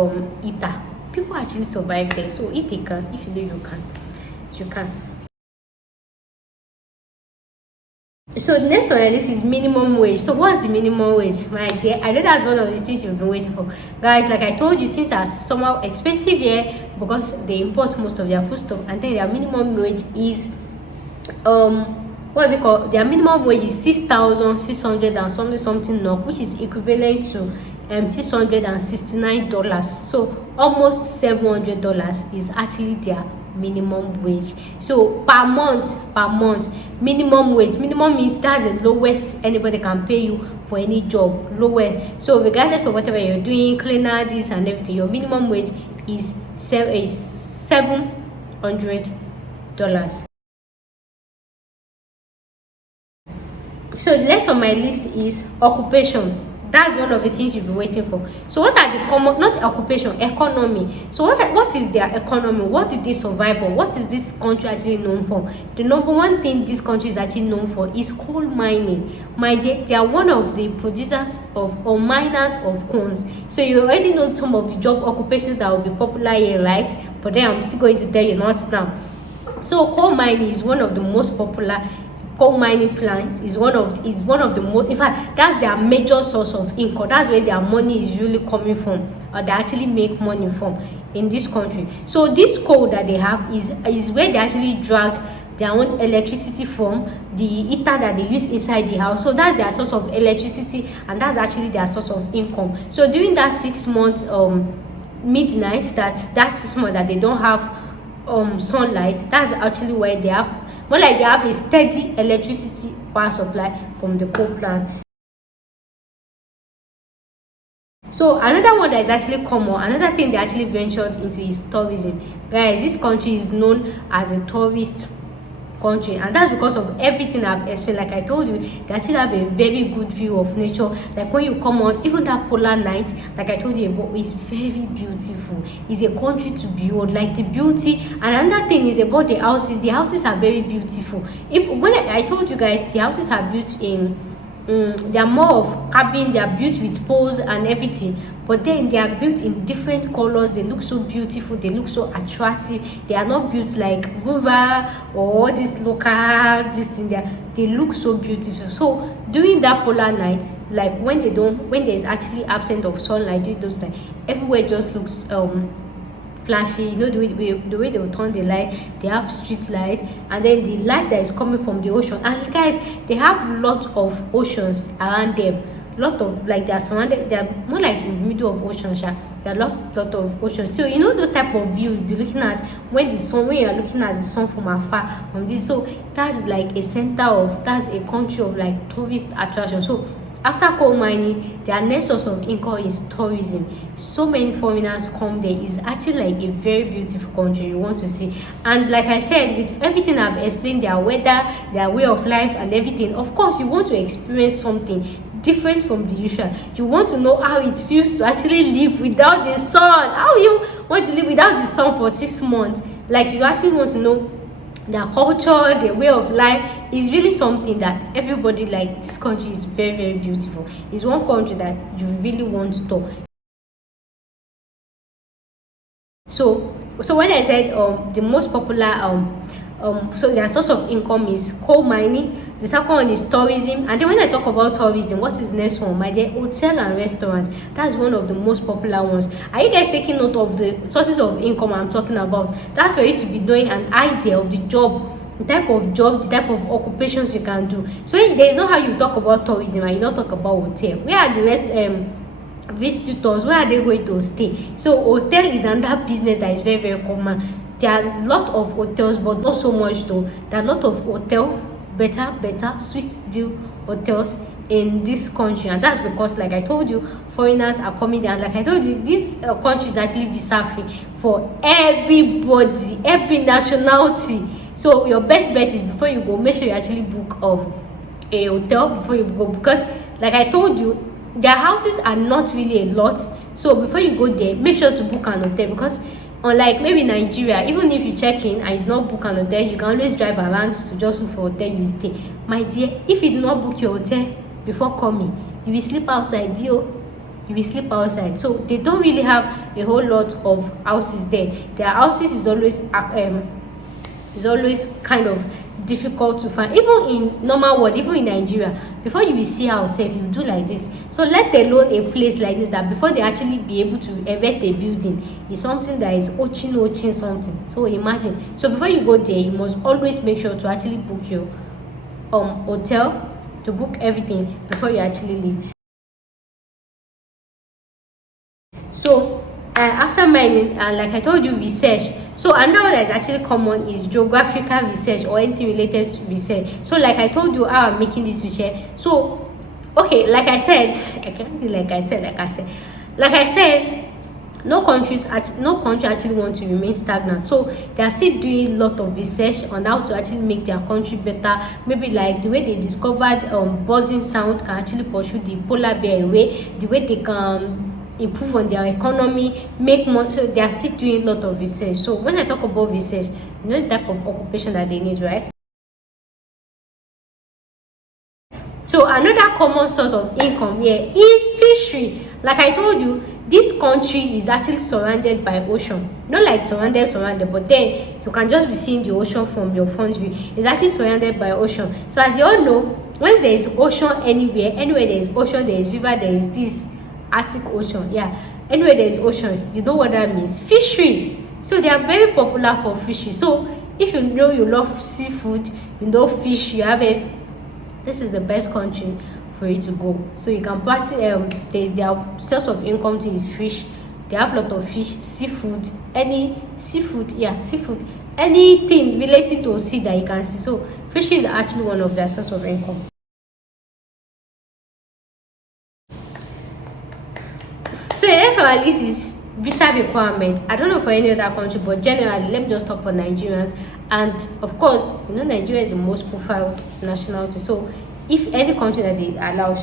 heater. People actually survive there. So if they can, if you know you can. So the next one on this is minimum wage. So what's the minimum wage, my dear? I know that's one of the things you've been waiting for, guys. Like I told you, things are somehow expensive here because they import most of their food stuff, and then their minimum wage is what's it called? Their minimum wage is 6,600 and something NOK, which is equivalent to $669. So almost $700 is actually their minimum wage. So per month minimum wage. Minimum means that's the lowest anybody can pay you for any job, lowest. So regardless of whatever you're doing, cleaner, this and everything, your minimum wage is $700. So the next on my list is occupation. That's one of the things you've been waiting for. So what are the common, not occupation, economy. So what is their economy? What do they survive on? What is this country actually known for? The number one thing this country is actually known for is coal mining. They are one of the producers of, or miners of coals. So you already know some of the job occupations that will be popular here, right? But then I'm still going to tell you not now. So coal mining is one of the most popular. Coal mining plant is one of the most, in fact that's their major source of income. That's where their money is really coming from, or they actually make money from in this country. So this coal that they have is where they actually drag their own electricity from, the heater that they use inside the house. So that's their source of electricity, and that's actually their source of income. So during that 6 months midnight, that 6 months that they don't have sunlight, that's actually where they have more like they have a steady electricity power supply from the coal plant. So another one that is actually common, another thing they actually ventured into is tourism. Guys, this country is known as a tourist country, and that's because of everything I've explained. Like I told you, they actually have a very good view of nature. Like when you come out, even that polar night, like I told you about, is very beautiful. It's a country to behold, like the beauty. And another thing is about the houses. The houses are very beautiful. When I told you guys, the houses are built in they are more of cabin, they are built with poles and everything, but then they are built in different colors. They look so beautiful, they look so attractive. They are not built like rural or this local this thing there. They look so beautiful. So during that polar night, like when there is actually absence of sunlight, during those times, everywhere just looks flashy. You know, the way they will turn the light, they have street light, and then the light that is coming from the ocean. And guys, they have lots of oceans around them, lot of, like, they are surrounded, they are more like in the middle of ocean. There are lot of oceans. So you know those type of view you'll be looking at when you are looking at the sun from afar, from this. So that's like a center of, that's a country of like tourist attraction. So after coal mining, their next source of income is tourism. So many foreigners come there. It's actually like a very beautiful country you want to see. And like I said, with everything I've explained, their weather, their way of life and everything, of course you want to experience something different from the usual. You want to know how it feels to actually live without the sun. How you want to live without the sun for 6 months. Like, you actually want to know their culture, their way of life. Is really something that everybody, like, this country is very, very beautiful. It's one country that you really want to talk. So when I said the most popular so their source of income is coal mining, The second one is tourism. And then when I talk about tourism, what is the next one, my dear? Hotel and restaurant. That's one of the most popular ones. Are you guys taking note of the sources of income I'm talking about? That's for you to be knowing an idea of the job, the type of job, the type of occupations you can do. So there is not how you talk about tourism and you don't talk about hotel. Where are the rest visitors? Where are they going to stay? So hotel is another business that is very, very common. There are a lot of hotels, but not so much though. There are a lot of better sweet deal hotels in this country, and that's because, like I told you, foreigners are coming there. And like I told you, this country is actually visa free for everybody, every nationality. So your best bet is, before you go, make sure you actually book a hotel before you go, because like I told you, their houses are not really a lot. So before you go there, make sure to book an hotel, because unlike maybe Nigeria, even if you check in and it's not book an hotel, you can always drive around to just look for hotel you stay. My dear, if you do not book your hotel before coming, you will sleep outside. You will sleep outside. So they don't really have a whole lot of houses there. Their houses is always kind of difficult to find, even in normal world, even in Nigeria. Before you will see house safe, you do like this. So let alone a place like this, that before they actually be able to erect a building, is something that is oching something. So imagine. So before you go there, you must always make sure to actually book your hotel, to book everything before you actually leave. So after mining, like I told you, research. So another one that is actually common is geographical research or anything related to research. So like I told you how I'm making this research. So okay, like I said, no country actually want to remain stagnant. So they are still doing a lot of research on how to actually make their country better. Maybe like the way they discovered buzzing sound can actually pursue the polar bear away, the way they can improve on their economy, make money. So they are still doing a lot of research. So when I talk about research, you know the type of occupation that they need, right? So another common source of income here is fishery. Like I told you, this country is actually surrounded by ocean. Not like surrounded, but then you can just be seeing the ocean from your front view. It's actually surrounded by ocean. So as you all know, once there is ocean anywhere there is ocean, there is river, there is this Arctic Ocean. Yeah, anywhere there is ocean, you know what that means. Fishery. So they are very popular for fishery. So if you know you love seafood, you know fish, you have it, this is the best country for you to go. So you can practice their source of income thing is fish. They have a lot of fish, seafood, seafood, anything related to sea that you can see. So fish is actually one of their source of income. So the next on our list is visa requirement. I don't know for any other country, but generally, let me just talk for Nigerians. And of course, you know Nigeria is the most profiled nationality. So if any country that they allow,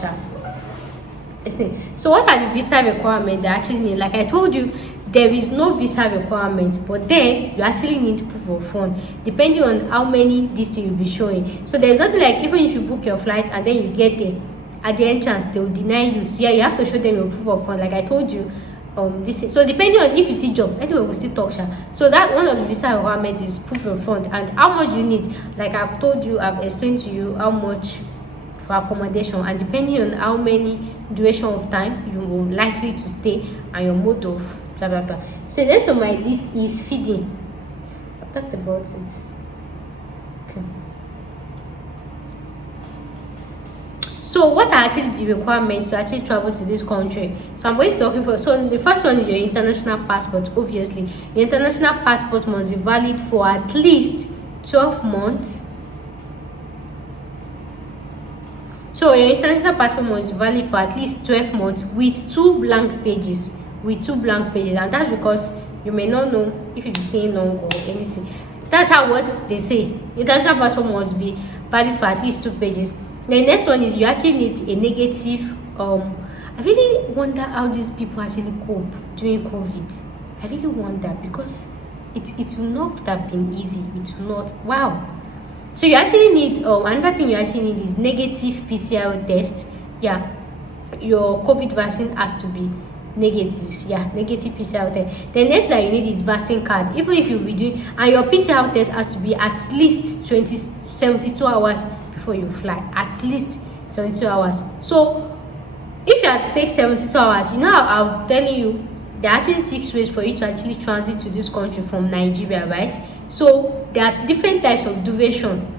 so what are the visa requirements they actually need? Like I told you, there is no visa requirement, but then you actually need proof of fund depending on how many this thing you'll be showing. So there's nothing like, even if you book your flights and then you get there, at the entrance they will deny you. So yeah, you have to show them your proof of fund. Like I told you, so depending on if you see job, anyway we'll still talk. So that one of the visa requirements is proof of fund, and how much you need. Like I've told you, I've explained to you how much for accommodation, and depending on how many duration of time you will likely to stay and your mode of blah blah blah. So next on my list is feeding. I've talked about it. Okay. So what are actually the requirements to actually travel to this country? So I'm going to talk about. So the first one is your international passport. Obviously, your international passport must be valid for at least 12 months. So your international passport must be valid for at least 12 months with two blank pages. And that's because you may not know if you'll be staying long or anything. That's how what they say. International passport must be valid for at least 2 pages. The next one is you actually need a negative. I really wonder how these people actually cope during COVID. I really wonder, because it will not have been easy. It will not. Wow. So you actually need another thing you actually need is negative PCR test. Yeah, your COVID vaccine has to be negative. Yeah, negative PCR test. The next that you need is vaccine card. Even if you'll be doing, and your PCR test has to be at least 72 hours before you fly, at least 72 hours. So if you take 72 hours, you know I'm telling you there are actually 6 ways for you to actually transit to this country from Nigeria, right? So there are different types of duration.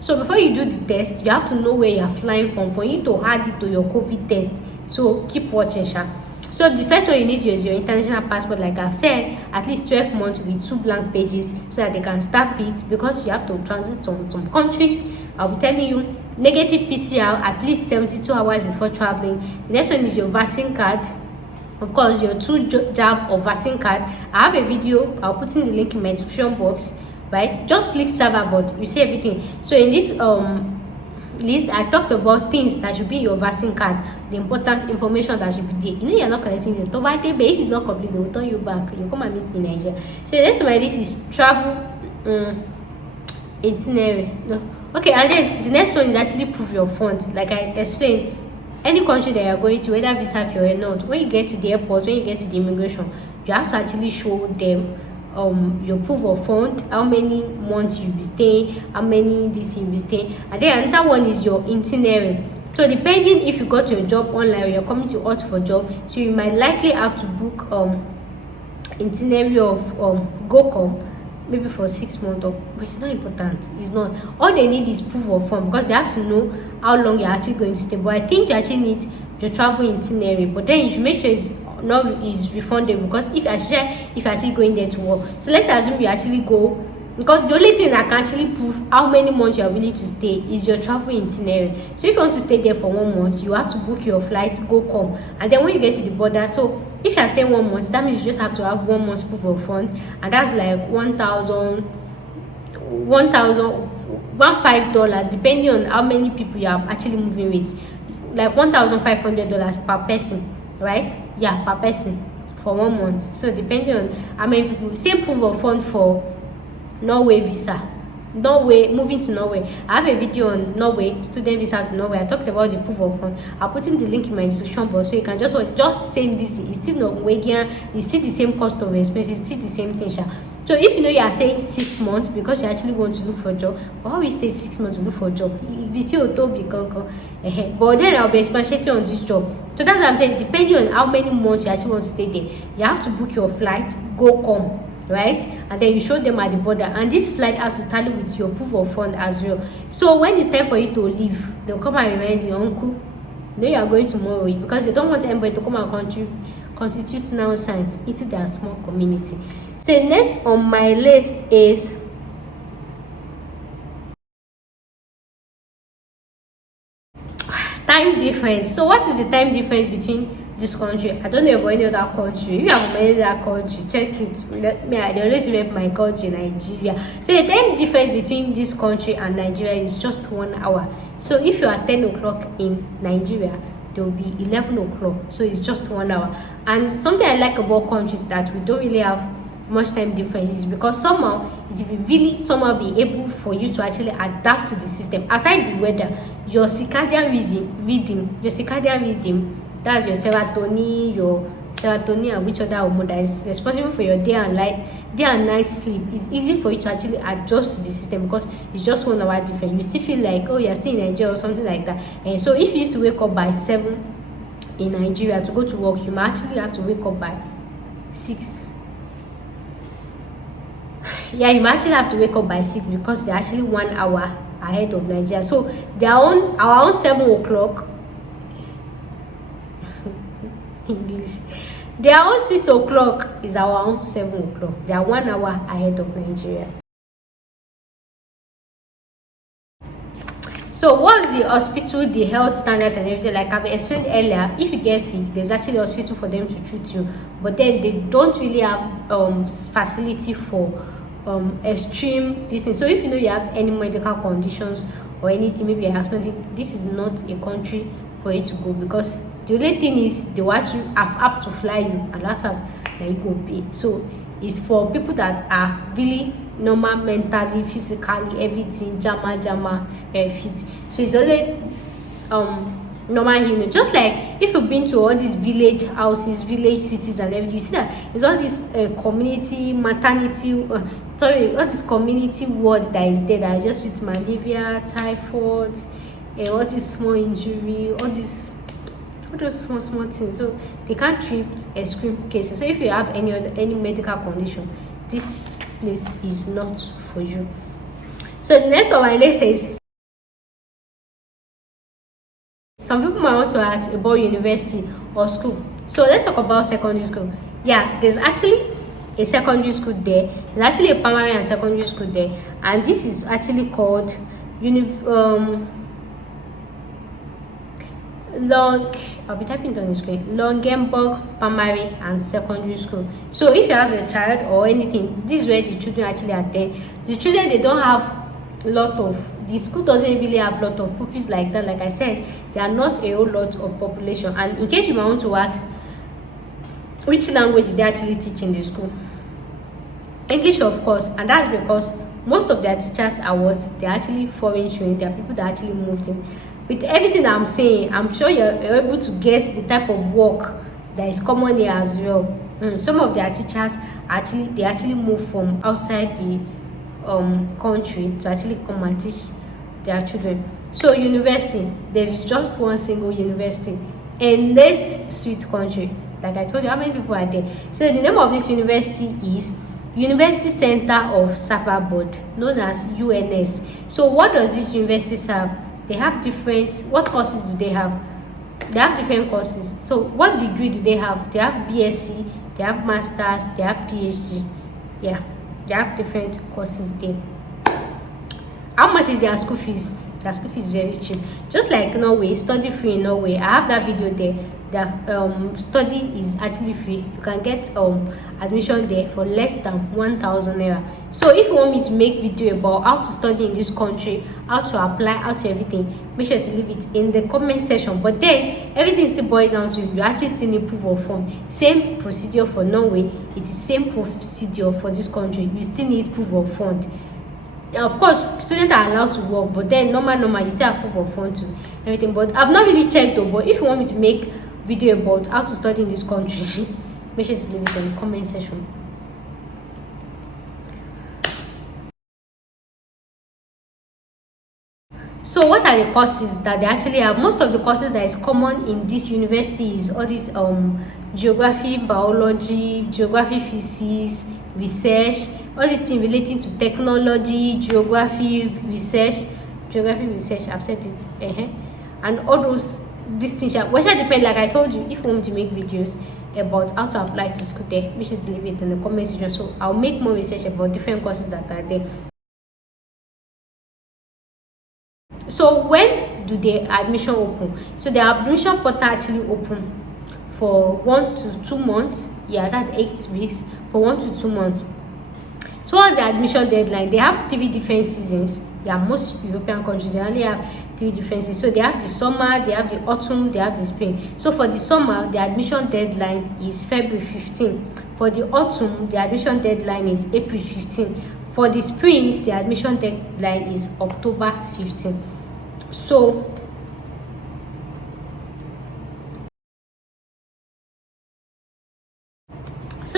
So before you do the test, you have to know where you are flying from for you to add it to your COVID test. So keep watching, Sha. So the first one you need is your international passport, like I've said, at least 12 months with 2 blank pages so that they can stamp it, because you have to transit some countries. I'll be telling you, negative PCR at least 72 hours before traveling. The next one is your vaccine card. Of course, your 2 jab or vaccine card. I have a video, I'll put in the link in my description box, right? Just click serve about, you see everything. So in this list, I talked about things that should be your vaccine card, the important information that should be there. You know you're not collecting it, but if it's not complete, they will turn you back. You come and meet me in Nigeria. So the next one, this is travel itinerary. No. Okay, and then the next one is actually prove your funds. Like I explained, any country that you're going to, whether visa free or not, when you get to the airport, when you get to the immigration, you have to actually show them your proof of fund, how many months you be staying, how many this you be staying, and then another one is your itinerary. So depending if you got your job online or you're coming to us for job, so you might likely have to book itinerary of go come maybe for 6 months, or but it's not important. It's not. All they need is proof of fund, because they have to know how long you're actually going to stay. But I think you actually need your travel itinerary, but then you should make sure it's not is refundable, because if you're actually going there to work. So let's assume you actually go, because the only thing that can actually prove how many months you are willing to stay is your travel itinerary. So if you want to stay there for 1 month, you have to book your flight, go come, and then when you get to the border, so if you are staying 1 month, that means you just have to have 1 month's proof of fund, and that's like $1,000, $1,500, depending on how many people you are actually moving with, like $1,500 per person, right? Yeah, per person for 1 month. So depending on how many people. Same proof of fund for Norway visa. Moving to Norway. I have a video on Norway, student visa to Norway. I talked about the proof of fund. I'll put in the link in my description box, so you can just watch. Just same this. It's still Norwegian. It's still the same cost of expense. It's still the same thing. So if you know you are saying 6 months because you actually want to look for a job, but how we stay 6 months to look for a job? But then I'll be expatiating on this job. So that's what I'm saying. Depending on how many months you actually want to stay there, you have to book your flight, go come, right? And then you show them at the border, and this flight has to tally with your proof of fund as well. So when it's time for you to leave, they'll come and remind you, uncle, you know you are going tomorrow, because they don't want anybody to come and constitute nonsense into their small community. So next on my list is time difference. So what is the time difference between this country? I don't know about any other country. If you have any other country, check it. I always remember my country, Nigeria. So the time difference between this country and Nigeria is just 1 hour. So if you are 10 o'clock in Nigeria, there will be 11 o'clock. So it's just 1 hour. And something I like about countries that we don't really have much time difference is because somehow it will really somehow be able for you to actually adapt to the system. Aside the weather, your circadian rhythm, that's your serotonin and which other hormone that is responsible for your day and night sleep. It's easy for you to actually adjust to the system because it's just 1 hour different. You still feel like, oh, you're still in Nigeria or something like that. And so if you used to wake up by 7 in Nigeria to go to work, you might actually have to wake up by 6. Yeah, you might actually have to wake up by 6 because they're actually 1 hour ahead of Nigeria. So our own 7 o'clock English. Their own 6 o'clock is our own 7 o'clock. They are 1 hour ahead of Nigeria. So what's the hospital, the health standard and everything? Like I've explained earlier, if you get sick, there's actually a hospital for them to treat you, but then they don't really have facility for extreme distance. So if you know you have any medical conditions or anything, maybe you're asthmatic, this is not a country for you to go, because the only thing is they want you have to fly you, and that's as that you go pay. So it's for people that are really normal, mentally, physically, everything jama fit. So it's only normal human. Just like if you've been to all these village houses, village cities and everything, you see that it's all this community maternity sorry, all this community word that is there that I just with malaria, typhoid, all this small injury, all those small things. So they can't treat extreme cases. So if you have any medical condition, this place is not for you. So the next of my list is, some people might want to ask about university or school. So let's talk about secondary school. Yeah, there's actually a secondary school there. There's actually a primary and secondary school there, and this is actually called I'll be typing it on the screen. Longenburg Primary and Secondary School. So if you have a child or anything, this is where the children actually attend. The children, they don't have the school doesn't really have a lot of pupils like that. Like I said, there are not a whole lot of population. And in case you might want to ask which language they actually teach in the school, English, of course, and that's because most of their teachers are they're actually foreign trained. They are people that actually moved in. With everything that I'm saying, I'm sure you're able to guess the type of work that is common here as well. Some of their teachers actually move from outside the country to actually come and teach their children. So university, there is just one single university in this sweet country. Like I told you, how many people are there? So the name of this university is University Center of Safarboard, known as UNS. So what does this university serve? They have what courses do they have? They have different courses. So what degree do they have? They have BSc, they have masters, they have PhD. Yeah, they have different courses there. How much is their school fees? Their school fees is very cheap. Just like Norway, study free in Norway. I have that video there. Their study is actually free. You can get admission there for less than 1,000 naira. So if you want me to make video about how to study in this country, how to apply, how to everything, make sure to leave it in the comment section. But then everything still boils down to you actually still need proof of fund. Same procedure for Norway, it is same procedure for this country. You still need proof of fund. Of course, students are allowed to work, but then normal you still have proof of fund to everything. But I've not really checked though. But if you want me to make video about how to study in this country, make sure to leave it in the comment section. So what are the courses that they actually have? Most of the courses that is common in this university is all these geography, biology, geography, physics, research, all these things relating to technology, geography research, I've said it, and all those these things, which depend, like I told you, if you want to make videos about how to apply to school there, make sure to leave it in the comment section. So I'll make more research about different courses that are there. So when do the admission open? So the admission portal actually open for 1 to 2 months. Yeah, that's 8 weeks for 1 to 2 months. So what's the admission deadline? They have 3 different seasons. Yeah, most European countries, they only have 3 different seasons. So they have the summer, they have the autumn, they have the spring. So for the summer, the admission deadline is February 15. For the autumn, the admission deadline is April 15. For the spring, the admission deadline is October 15. So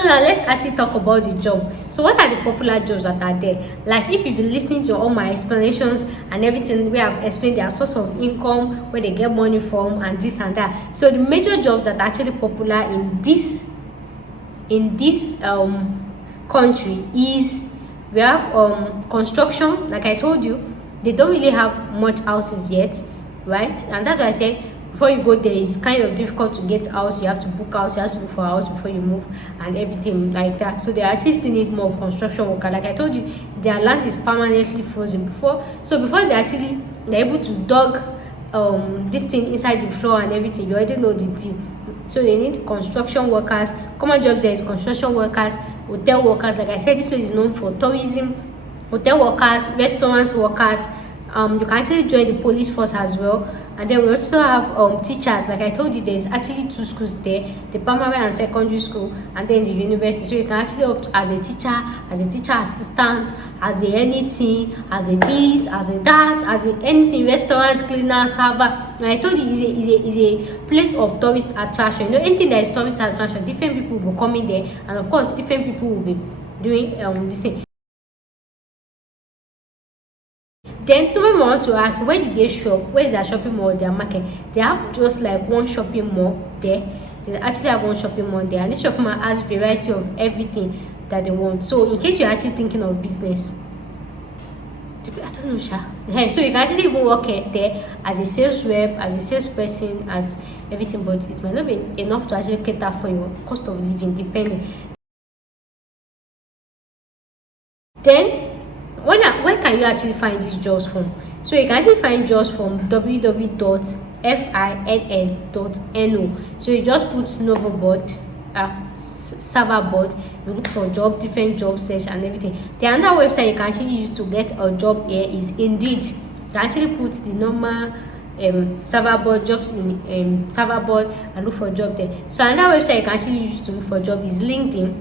now let's actually talk about the job. So what are the popular jobs that are there? Like if you've been listening to all my explanations and everything, where I've explained their source of income, where they get money from, and this and that. So the major jobs that are actually popular in this country is, we have construction. Like I told you, they don't really have much houses yet, right? And that's why I said before you go there, it's kind of difficult to get a house. You have to book out, you have to look for a house before you move and everything like that. So they actually still need more of construction worker. Like I told you, their land is permanently frozen before they're able to dug this thing inside the floor and everything. You already know the deal. So they need construction workers. Common jobs there is construction workers, hotel workers. Like I said, this place is known for tourism, hotel workers, restaurant workers. You can actually join the police force as well. And then we also have teachers. Like I told you, there's actually 2 schools there, the primary and secondary school, and then the university. So you can actually opt as a teacher assistant, as a anything, as a this, as a that, as a anything, restaurant cleaner, server. And I told you, is a place of tourist attraction. You know, anything that is tourist attraction, different people will be coming there, and of course different people will be doing this thing. Then someone want to ask, where did they shop? Where is their shopping mall, their market? They have just like one shopping mall there. They actually have one shopping mall there, and this shopping mall has variety of everything that they want. So in case you're actually thinking of business, I don't know, Sha. Hey, so you can actually even work there as a sales rep, as a salesperson, as everything, but it might not be enough to actually cater for your cost of living, depending. Then, where can you actually find these jobs from? So you can actually find jobs from www.finn.no. So you just put Novoboard, server board, you look for job, different job search and everything. The other website you can actually use to get a job here is Indeed. You can actually put the normal server board jobs in server board and look for job there. So another website you can actually use to look for job is LinkedIn.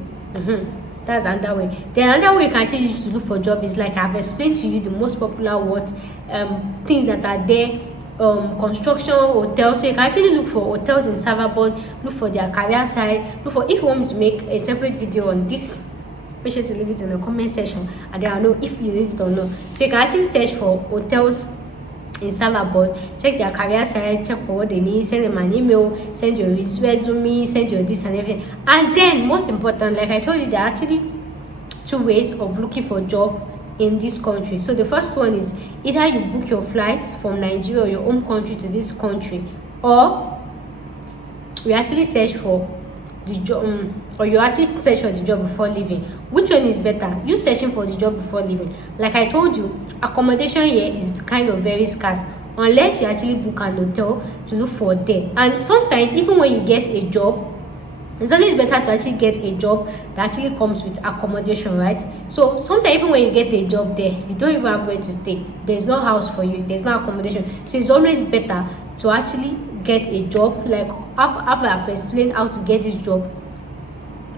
That's another way. Then another way you can actually use to look for job is, like I've explained to you, the most popular things that are there. Construction, hotels. So you can actually look for hotels in serverboard, look for their career side, look for, if you want me to make a separate video on this, make sure to leave it in the comment section and then I'll know if you need it or not. So you can actually search for hotels in serverboard, check their career side, check for what they need, send them an email, send your resume, send your this and everything. And then most important, like I told you, there are actually two ways of looking for job in this country. So the first one is either you book your flights from Nigeria or your home country to this country, or you actually search for the job, or you actually search for the job before leaving. Which one is better? You searching for the job before leaving. Like I told you, accommodation here is kind of very scarce unless you actually book an hotel to look for there. And sometimes even when you get a job, it's always better to actually get a job that actually comes with accommodation, right? So sometimes even when you get a job there, you don't even have where to stay. There's no house for you, there's no accommodation. So it's always better to actually get a job. Like after I've explained how to get this job,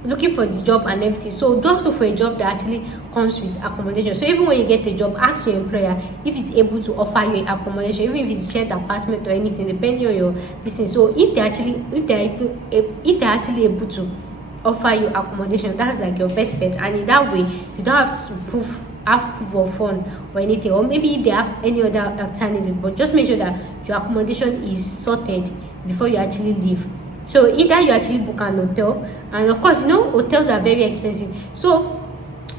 looking for the job and everything. So just look for a job that actually comes with accommodation. So even when you get a job, ask your employer if it's able to offer you accommodation, even if it's shared apartment or anything, depending on your business. So if they're actually able to offer you accommodation, that's like your best bet. And in that way, you don't have to proof of fund or anything, or maybe if they have any other alternative, but just make sure that your accommodation is sorted before you actually leave. So either you actually book an hotel, and of course, you know, hotels are very expensive. So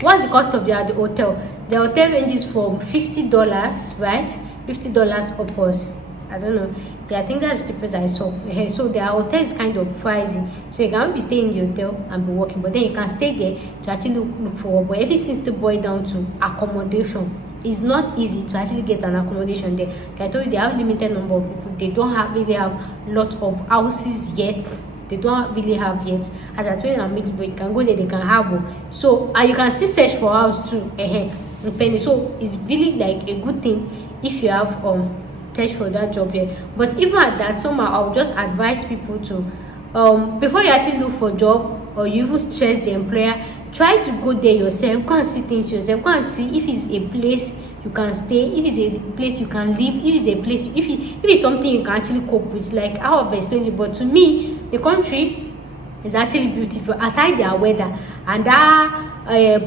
what's the cost of the hotel? The hotel ranges from $50, right? $50 upwards. I don't know. Yeah, I think that's the cheapest I saw. So their hotel is kind of pricey. So you can't be staying in the hotel and be working, but then you can stay there to actually look for work. But everything still boils down to accommodation. It's not easy to actually get an accommodation there. Like I told you, they have limited number of people. They don't really have lot of houses yet. They don't really have yet. As I told you, but you can go there, they can have one. So, and you can still search for house too. Depending. So it's really like a good thing if you have search for that job here. But even at that, somehow I would just advise people to before you actually look for a job, or you even stress the employer, try to go there yourself. Go and see things yourself. Go and see if it's a place you can stay, if it's a place you can live, if it's a place, if it's something you can actually cope with. Like how I've explained it. But to me, the country is actually beautiful, aside their weather and that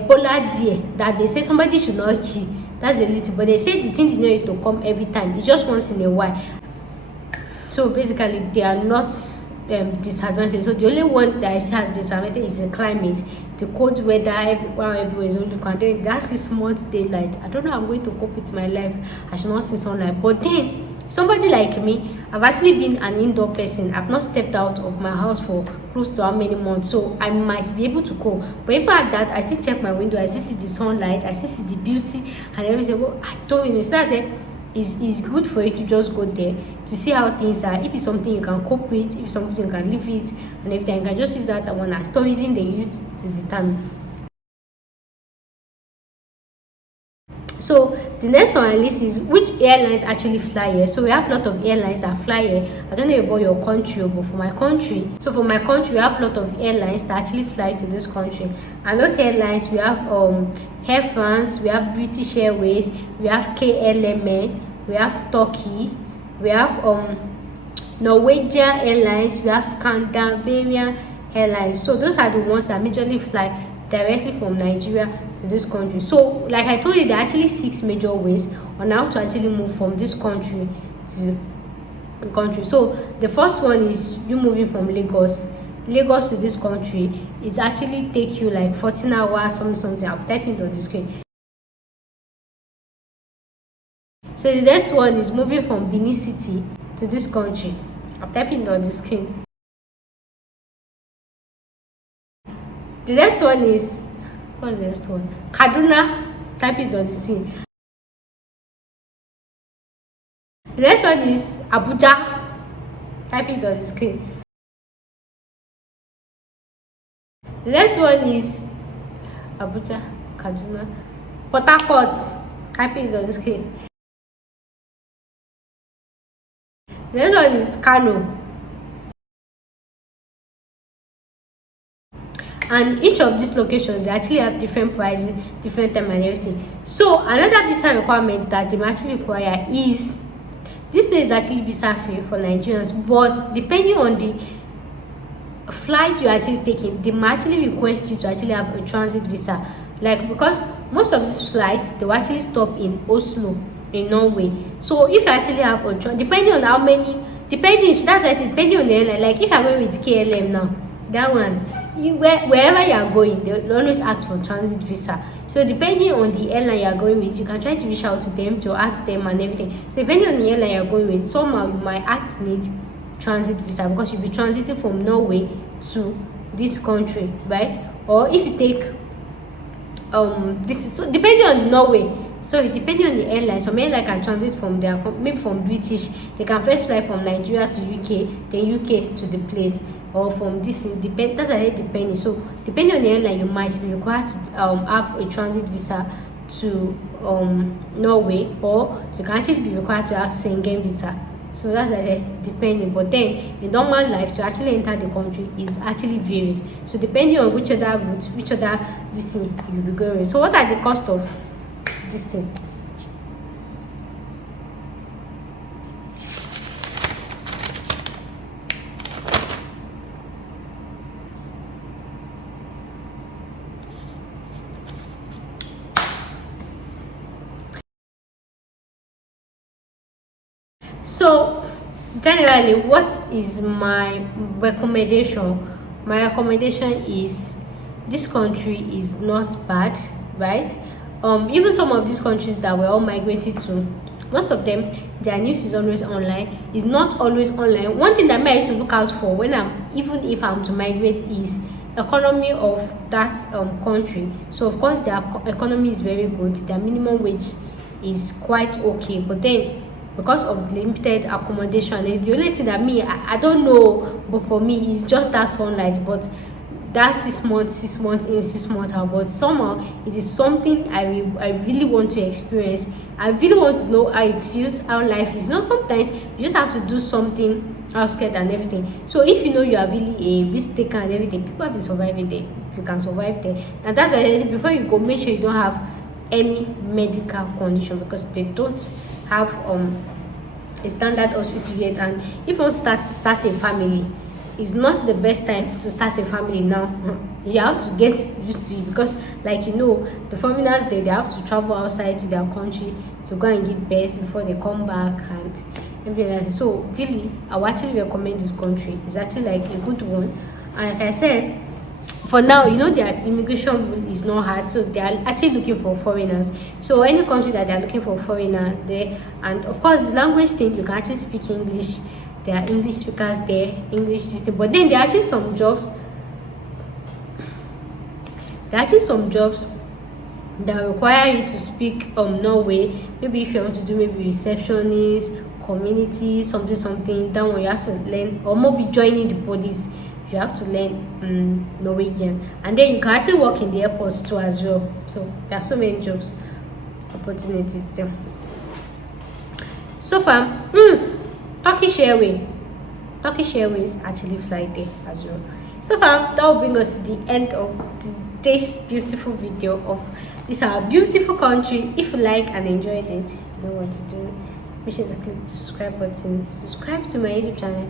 polar deer that they say somebody should not kill. That's a little, but they say the thing is not used to come every time. It's just once in a while. So basically, they are not disadvantage. So the only one that I see as disadvantage is the climate, the cold weather. Everywhere is only content. That's 6 months daylight. I don't know how I'm going to cope with my life. I should not see sunlight. But then somebody like me, I've actually been an indoor person. I've not stepped out of my house for close to how many months, so I might be able to cope. But even at that, I still check my window, I still see the sunlight, I still see the beauty and everything. Well, I don't know. So that's it. It's good for you to just go there to see how things are. If it's something you can cope with, if it's something you can live with and everything, you can just use that one as tourism they use to determine. So the next one on the list is which airlines actually fly here. So we have a lot of airlines that fly here. I don't know about your country, but for my country, we have a lot of airlines that actually fly to this country. And those airlines, we have Air France, we have British Airways, we have KLM, we have Turkey, we have Norwegian Airlines, we have Scandinavian Airlines. So those are the ones that majorly fly directly from Nigeria to this country. So like I told you, there are actually 6 major ways on how to actually move from this country to the country. So the first one is you moving from Lagos to this country. It actually take you like 14 hours, something. I'll type it on the screen. So the next one is moving from Benin City to this country. I'm typing it on the screen. The next one is, what's the next one? Kaduna. Type it on the screen. The next one is Abuja. Type it on the screen. The next one is Abuja, Kaduna, Port Harcourt. Type it on the screen. The next one is Kano. And each of these locations, they actually have different prices, different time and everything. So another visa requirement that they actually require is, this place is actually visa free for Nigerians, but depending on the flights you're actually taking, they might actually request you to actually have a transit visa. Like, because most of these flights, they will actually stop in Oslo in Norway. So if you actually have a depending on how many, depending on the airline, like if you're going with KLM now, that one, wherever you are going, they always ask for transit visa. So depending on the airline you are going with, you can try to reach out to them to ask them and everything. So depending on the airline you are going with, somehow you might need transit visa, because you'll be transiting from Norway to this country, right? Or if you take this is, so depending on the Norway, so depending on the airline, some airline can transit from there, maybe from British, they can first fly from Nigeria to UK, then UK to the place, or from this, that's a depending. So depending on the airline, you might be required to have a transit visa to Norway, or you can actually be required to have Schengen visa. So that's depending. But then in normal life, to actually enter the country is actually varies. So depending on which other route, which other this thing you'll be going with. So what are the cost of this thing? So generally, what is my recommendation? My recommendation is, this country is not bad, right? Even some of these countries that we're all migrated to, most of them, their news is always online. It's not always online. One thing that I used to look out for when even if I'm to migrate, is economy of that country. So of course their economy is very good, their minimum wage is quite okay, but then because of limited accommodation, the only thing that I don't know, but for me it's just that sunlight. But that 6 months in, 6 months out, but somehow it is something I really want to experience. I really want to know how it feels, how life is. Sometimes you just have to do something outside and everything. So if you know you are really a risk taker and everything, people have been surviving there, you can survive there. And that's why before you go, make sure you don't have any medical condition, because they don't have a standard hospital yet. And if you want to start a family, it's not the best time to start a family now. You have to get used to it, because like the foreigners, they have to travel outside to their country to go and give birth before they come back and everything. So really, I would actually recommend this country. It's actually like a good one. And like I said, for now, their immigration rule is not hard, so they are actually looking for foreigners. So any country that they are looking for foreigner there, and of course the language thing, you can actually speak English. There are English speakers there, English system. But then there are actually some jobs. That require you to speak Norway. Maybe if you want to do maybe receptionist, community, something. That one you have to learn, or maybe joining the police. You have to learn Norwegian, and then you can actually work in the airport too as well. So there are so many jobs opportunities there. So far, Turkish Airways actually fly there as well. So far, that will bring us to the end of today's beautiful video of this our beautiful country. If you like and enjoyed it, you know what to do. Make sure to click the subscribe button, subscribe to my YouTube channel,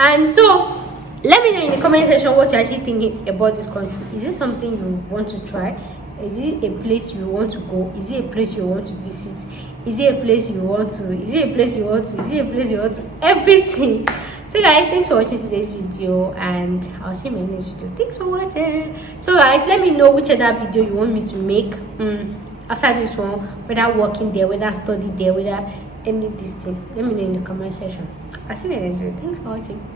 and so let me know in the comment section what you're actually thinking about this country. Is this something you want to try? Is it a place you want to go? Is it a place you want to visit? Is it a place you want to? Is it a place you want to? Is it a place you want to? Everything. So guys, thanks for watching today's video, and I'll see you in my next video. Thanks for watching. So guys, let me know which other video you want me to make after this one, whether working there, whether study there, whether any of this thing. Let me know in the comment section. I'll see you in my next video. Thanks for watching.